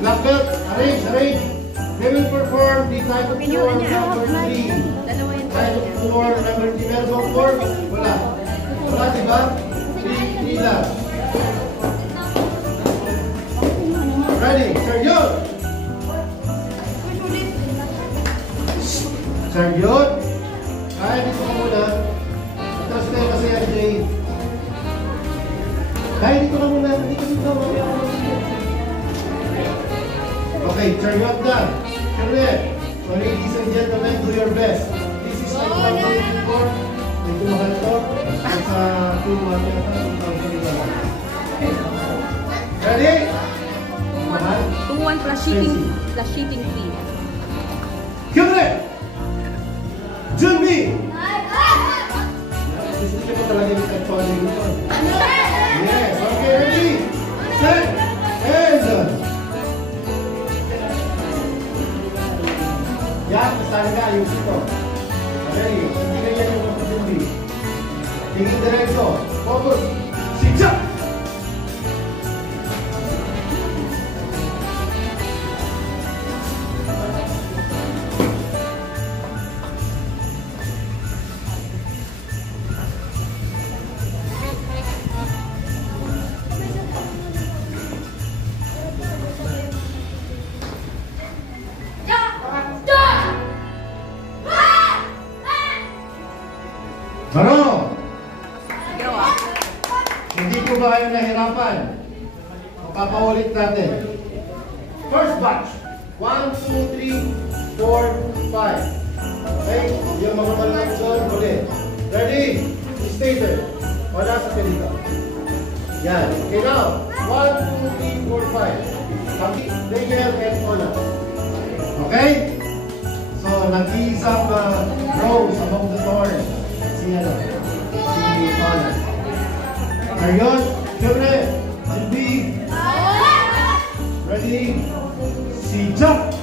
Black belt, arrange. They will perform the type of form number 3. Type of form number 3. Meron bang form? Wala. Wala, diba? 3 lang. Ready? Sergio! Kahit dito lang muna. Dito. Okay, turn up done. Correct. So ladies and gentlemen, do your best. This is like one day before. Ito mahal to. At sa 2-1 yata. Ready? Mahal? 2-1 plus cheating fee. Correct. Junbi. Gusto niyo pa talaga yung catcalling ito. Yes. Okay, ready? Set. And yan, kasali ka, ayos ito. Okay, hindi na yan yung Junbi. Tingin diretso. Focus. Sigsag! Baro! Hindi ko ba kayo nahirapan? Papaulit natin. First batch. 1, 2, 3, 4, 5. Okay? Yung mga malaki doon, ulit. Ready? Stay there. Wala sa pelita. Yan. Okay now. 1, 2, 3, 4, 5. Kaki, Daniel, and Ona. Okay? So, nag-iisang rows among the thorns. Si Ona. Ayun, syempre, Junbi. Ready? Si Jump.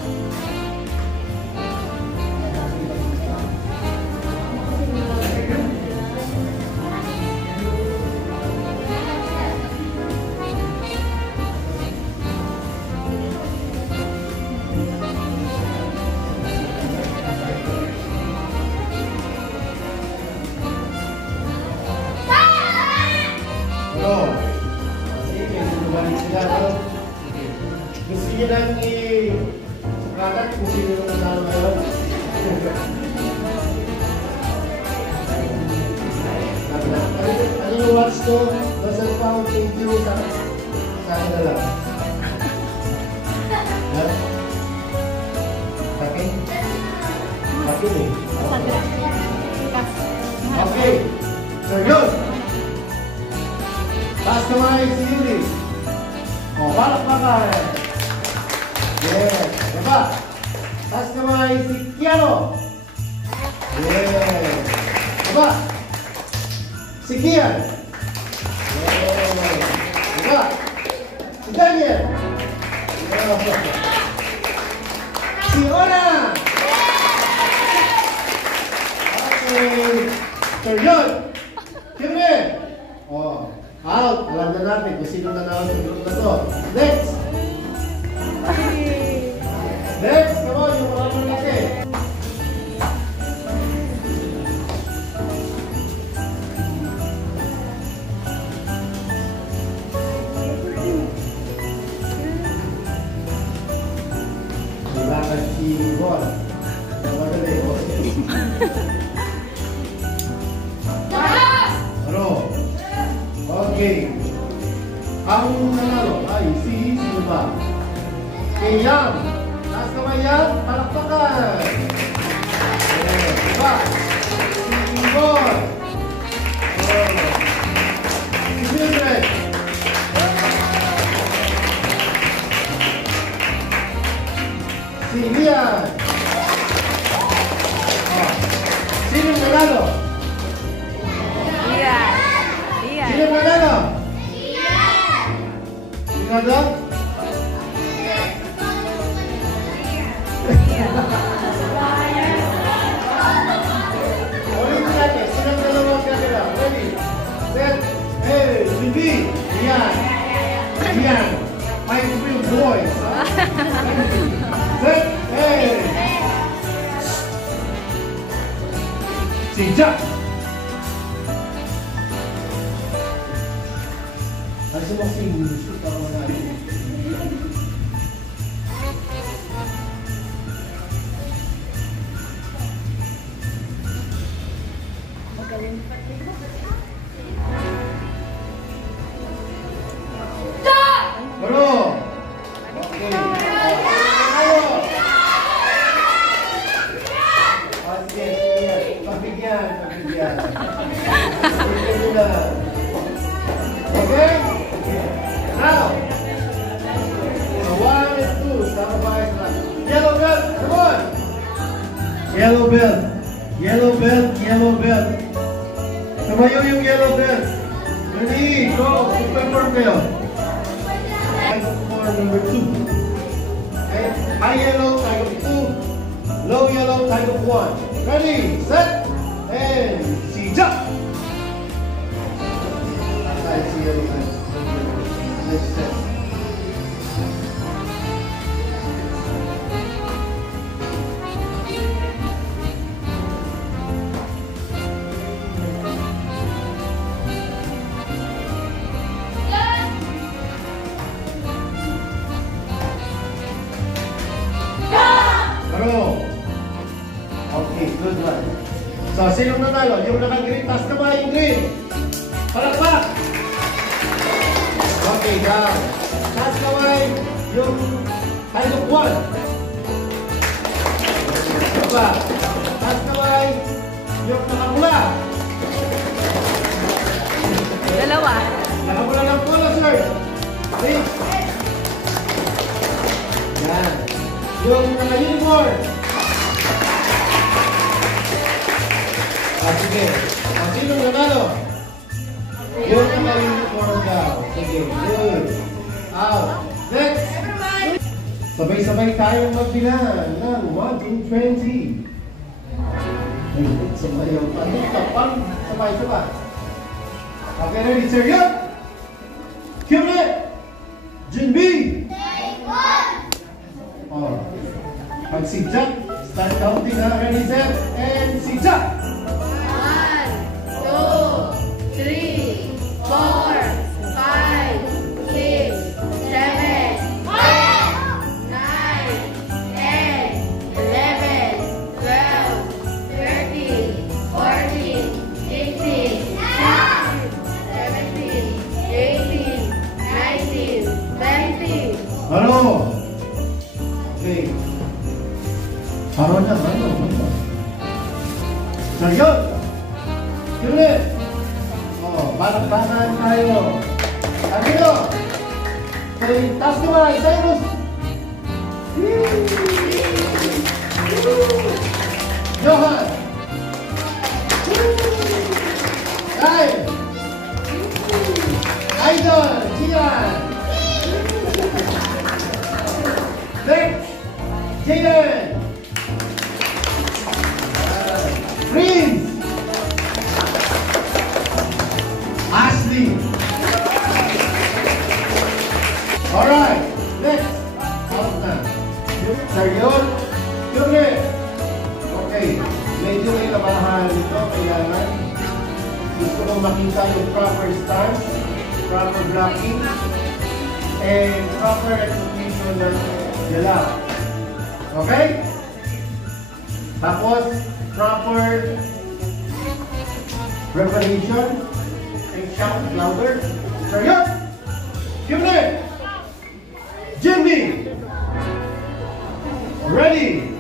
Gusto nyo lang i-sukatan kung sino yung nanalo ngayon? Ano yung watch to? Doesn't count, thank you. Sa akin na lang. Sa akin? Sa akin eh. Okay. So yun. Customize si Yuri. O, palakpakan. Yes. Diba? Customize si Kiano. Yes. Diba? Si Kian. Yes. Diba? Si Daniel. Yes. Si Ona. Okay. Terjun. Siyempre. O. Out! Alam na natin kung sino nanalo sa group na to. Next! Next! Come on, yung mga malaki. Kailangan si Bon. Magaling ko. Ano? Okay. Ang nanalo ay sino ba? Kay Yang. Taas naman yan, palakpakan. Diba? Si Boy. Si Mildred. Si Lian. Sino nanalo? Sino nanalo? Sino nanalo? Ulit natin. Sino nanalo ang camera? Ready? Set. Hey, Junbi. Lian. Lian. My real voice. Set. Hey. Si Jack. Ano sa mga singulos ko para manalo? Bro! Okay. Tayo! Sige, sige. Pabigyan. Pabigyan nila. Okay? Now, so 1 and 2. Sama ba kayo sila? Yellow belt, come on! Yellow belt. Yellow belt, yellow belt. Tumayo yung yellow belt. Ready, go. Perform kayo. Tiger form number 2. Okay? High yellow, tiger 2. Low yellow, tiger 1. Ready, set, and si작! I see yellow belt. Next set. Okay, good one. So, sinong nanalo? Yung naka-green, taas kamay yung green. Palakpak! Okay, down. Taas kamay yung tiger 1. Diba? Taas kamay yung nakapula. Dalawa. Nakapula ng polo, sir. Okay. Yan. Yung naka-uniform. Sige. Ang sinong nanalo? Yung naka-uniform daw. Sige. Good. Out. Next. Sabay-sabay tayong magbilang ng 1 to 20. Ay, sabayaw pa. Tapang. Sabay-sabay. Okay, ready, sir? Yup! Cue it! Jinbi! Oh. Pag sigjak, start counting na. Ready, set, and sigjak! 1, 2, 3, 4, 5, 6, 7, 8, 9, 10, 11, 12, 13, 14, 15, 16, 17, 18, 19, 20. Ano? Okay. Ano na? So yun! Ulit! Oh, balak-bakan tayo. Sabi nyo! Okay, taas naman! Cyrus! Johan! Kyle! Idol! Gian! Nick! Jaden! Prince! Ashley! Alright, next! Out na. Seryon? Yuri! Okay, medyo may kabahan ito, kaya nga gusto kong makita yung proper stance, proper blocking, and proper execution ng gala. Okay? Tapos, proper preparation and shout louder. Seryon! Yuri! Jimmy! Ready?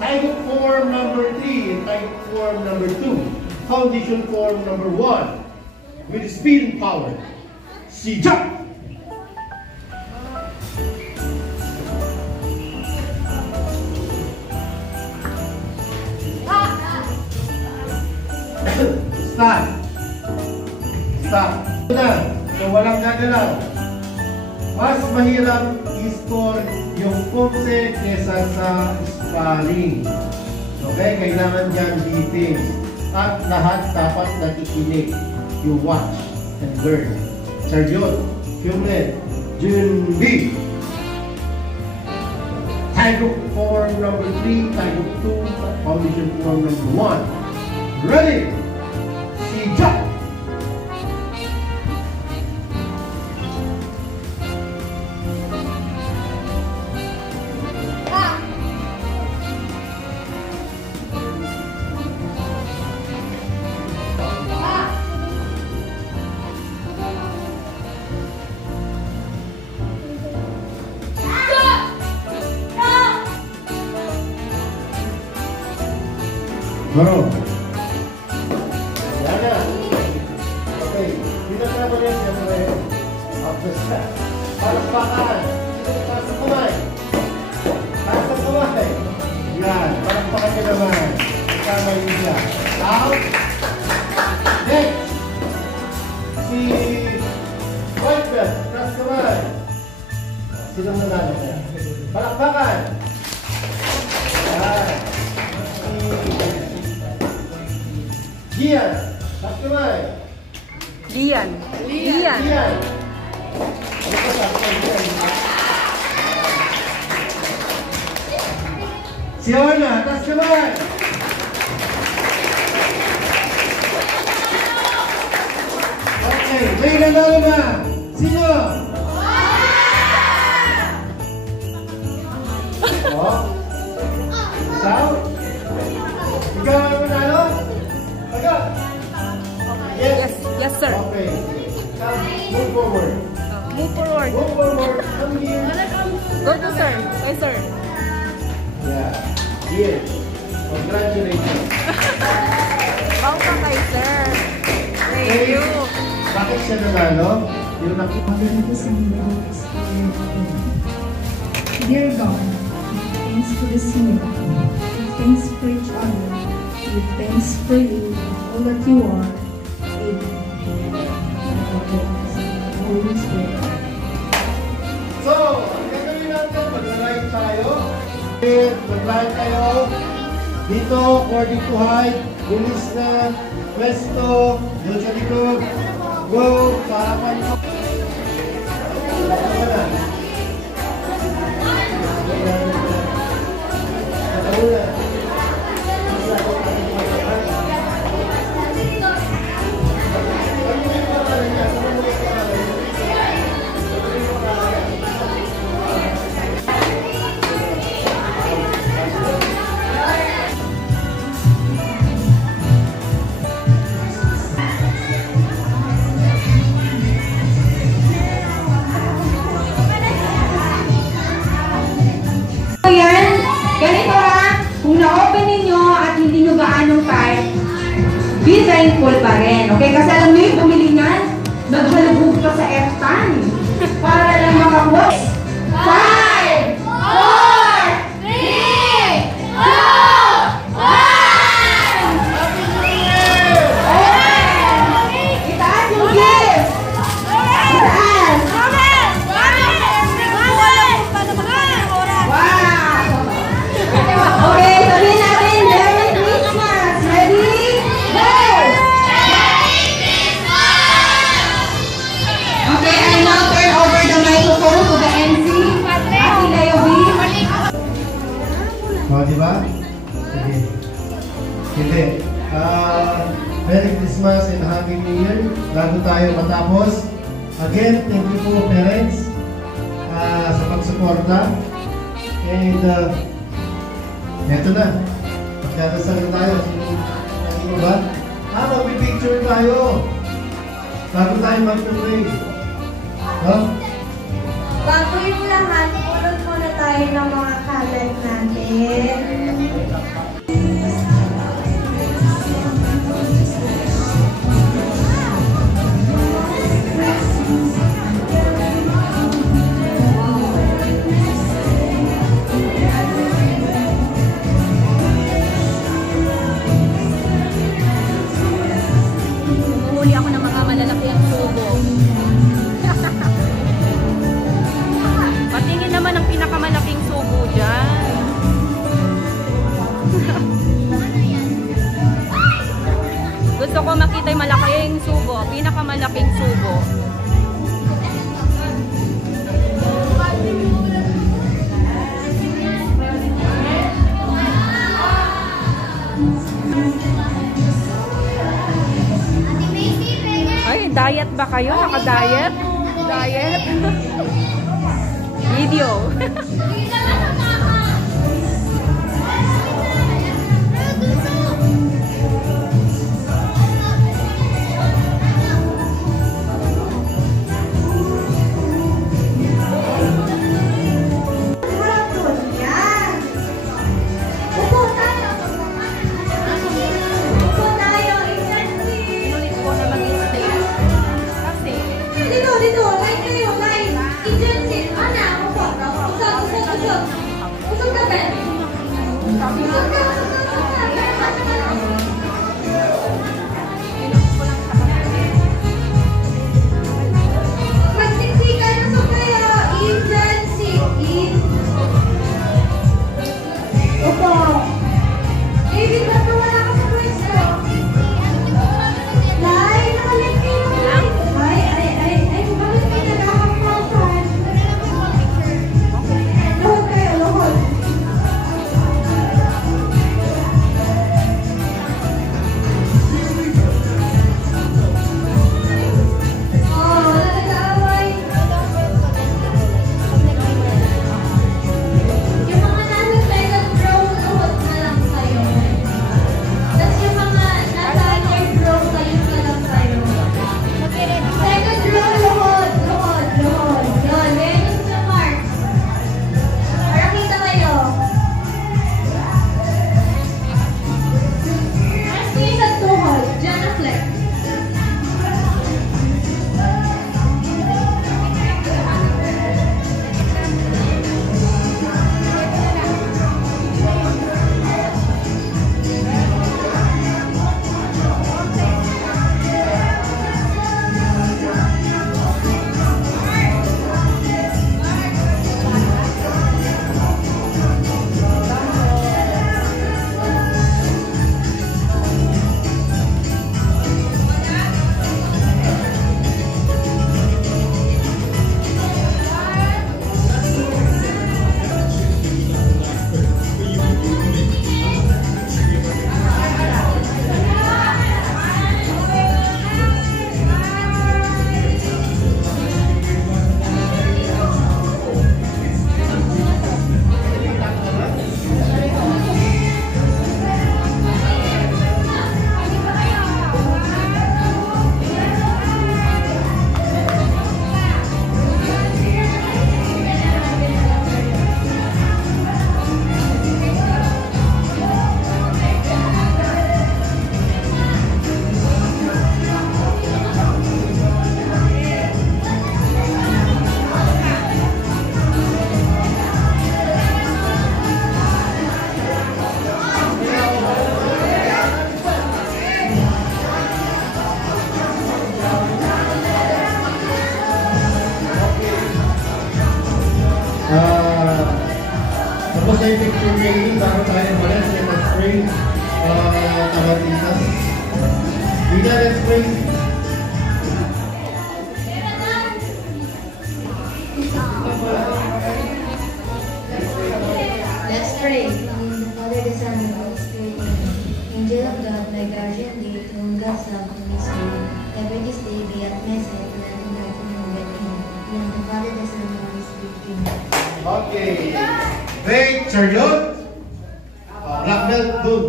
Tiger form number 3 and tiger form number 2. Foundation form number 1. With speed and power. Sijak! Stop! Stop! Ito na. So walang gagalaw. Mas mahirap i-score yung pumse kesa sa sparring. Okay? Kailangan dyan details. At lahat dapat nakikinig. You watch and learn. Seryon, Kumlet, Junbi. Tiger form number 3, Tiger 2, Foundation form number 1. Ready? Sijak! Maro. Yan na. Okay. Dito na mo rin siyempre. Up the step. Palakpakan. Dito taas ang kamay. Taas ang kamay. Yan. Palakpakan niya naman. Kamay niya. Out. Next. Si white belt. Taas kamay. Sinong nanalo kaya? Palakpakan. Yan. Gian, taas kamay. Lian. Lian. Gian. Ano ka taas kamay? Si Orna, taas kamay. Okay, may nanalo ba? Sino? Oh? Ikaw? Ikaw ang manalo? Agad? Yes, yes sir. Okay. Move forward. Move forward. Move forward. Come here. Go to sir. Yes sir. Yeah. Here. Congratulations. Bow ka kay sir. Thank you. Bakit siya nanalo? Yung nakita. Dear God, thanks for this meal. Thanks for each other. Give thanks for you, all that you are. Holy Spirit. So, ang gagawin natin, mag-ride tayo. Mag-ride tayo. Dito, according to height, bilis na, pwesto, doon sa likod. Go, parapan mo. Parapan na. Ganito ha, kung na-open ninyo at hindi nyo gaanong type, be thankful pa rin. Okay? Kasi alam nyo yung bumili niyan, naghalubog pa sa F-tan para lang makakuha. 5, 4, 3, 2, 1! Itaas yung gift! Itaas! Okay, sabihin natin, Merry Christmas! Ready? Go! Merry Christmas! Okay, I now turn over the microphone to the MC. Ate Leo B. O, diba? Sige. Hindi. Merry Christmas and Happy New Year. Bago tayo matapos. Again, thank you po parents sa pagsuporta. And eto na. Magdadasal na tayo. Sino ba? Magpipicture tayo. Bago tayo mag-pray. No? Bago yung lahat, pulot muna tayo ng mga kalat natin. Huli ako ng mga malalaki ang subo. Patingin naman ang pinakamalaking subo dyan. Gusto ko makita yung malaking subo. Pinakamalaking subo. Ay, diet ba kayo? Naka-diet? Diet? Video. Yan. Upo tayo. sa yung picture training bago tayo umalis. Let's pray. Tabatitas. Vida, let's pray. Let's pray. In the Father, the Son, and the Holy Spirit. Angel of God, my guardian dear, to whom God's love and His will, ever this day be at my side, and at the night and with Him. In the Father, the Son, and the Holy Spirit. Amen. Okay. Wait, chariot. Black belt, dun.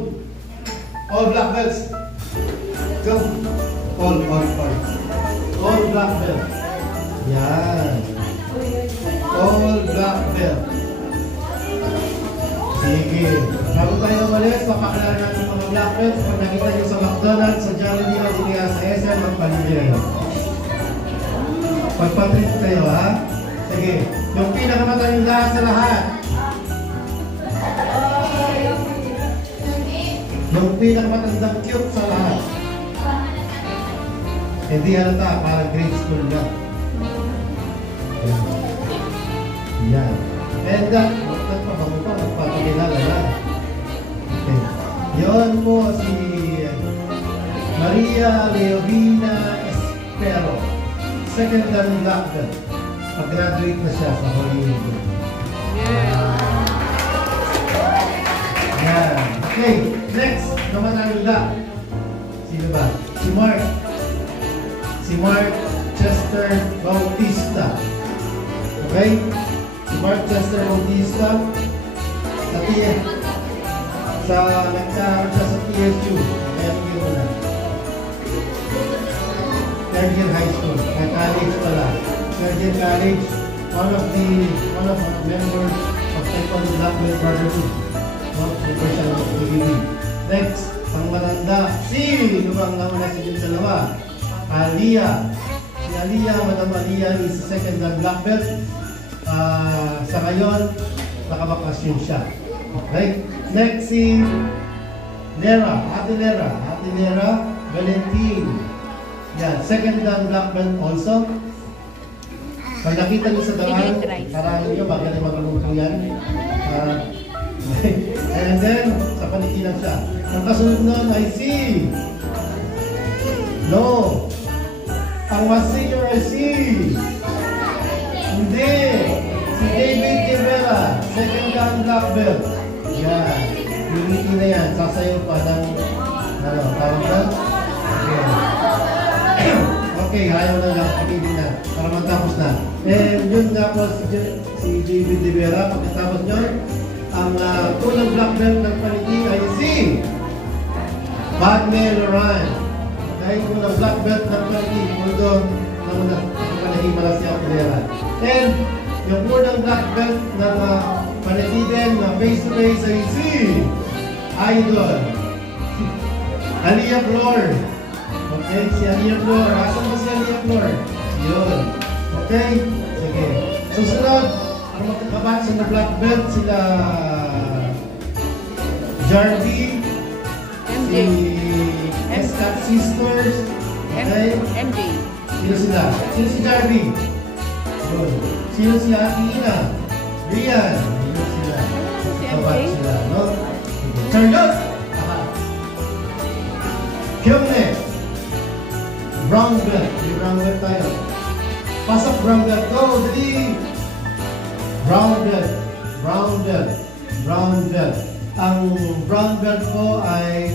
All black belts. Go. All black belt. Yan. All black belt. Sige. Bago tayo umalis, papakilala natin mga black belts. Pag nakita nyo sa McDonald's, sa Jollibee, o kaya sa SM, magpaligyan. Pagpatrip kayo, ha? Sige. Yung pinakamatanda sa lahat. Yung pinakamatandang cute sa lahat. Hindi halata, parang grade school na. Yan. And magpapabango pa, magpapakilala na. Okay. Yun po si Maria Leovina Espero. Second dan black belt. Pag-graduate na siya sa Hollywood. Yan. Okay, next naman ang black. Sino ba? Si Mark. Si Mark Chester Bautista. Okay? Si Mark Chester Bautista. Nagkaroon siya sa TSU. Kaya tingin mo na. Third year high school. College pala. Third year college. One of our members of Taekwondo Black Belt Brotherhood. Next, pang matanda. Sino bang nauna sa yung dalawa? Aliyah. Si Aliyah, Madam Aliyah is second dan black belt. Sa ngayon, nakabakasyon siya. Okay? Next si Lera. Ate Lera Valentin. Yan, second dan black belt also. Pag nakita niyo sa daan, parang nyo, bakit ay magluto yan? And then, sa panikilan siya. Ang kasunod nun ay si ang mas senior ay si hindi. Si David Rivera, second dan black belt. Yan. Yung ngiti na yan, sasayaw pa ng tawag ba? Okay, ayaw na lang. Pagiging na. Para matapos na. And yun nga po si David Rivera. Pagkatapos nyo, ang unang black belt ng paniki ay si Padme Loran. Dahil unang black belt ng paniki, doon na panahimala siya Rivera. And yung unang black belt ng paniki din na face-to-face ay si Idol Aliyah Flor. Okay, si Aliyah Flor. Asan ba si Aliyah Flor? Yun. Okay? Sige. Susunod, ang magkakabat sa black belt sila Jarvie, MJ. si Escat Sisters, okay? MJ. Sino sila? Sino si Jarvie? Yun. Sino si Ate Ina? Rian. Sino sila? Kabat sila, no? Charlotte! Aha. Kyungme. Brown belt. May brown belt tayo. Pasok brown belt. Go, dali! Brown belt. Ang brown belt ko ay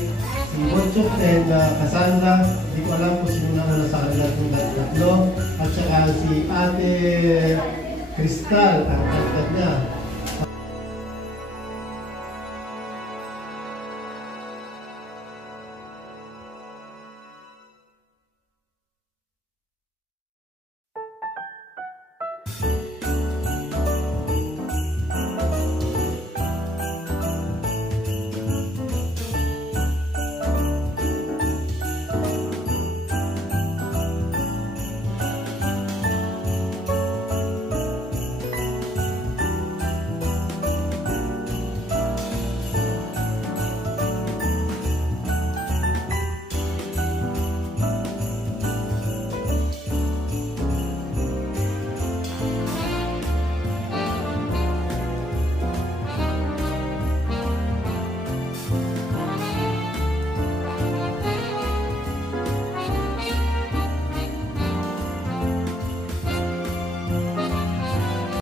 si Butchuk and Cassandra. Hindi ko alam kung sino na sa kanila itong tatlo. At saka si Ate Crystal, ang tatlo niya.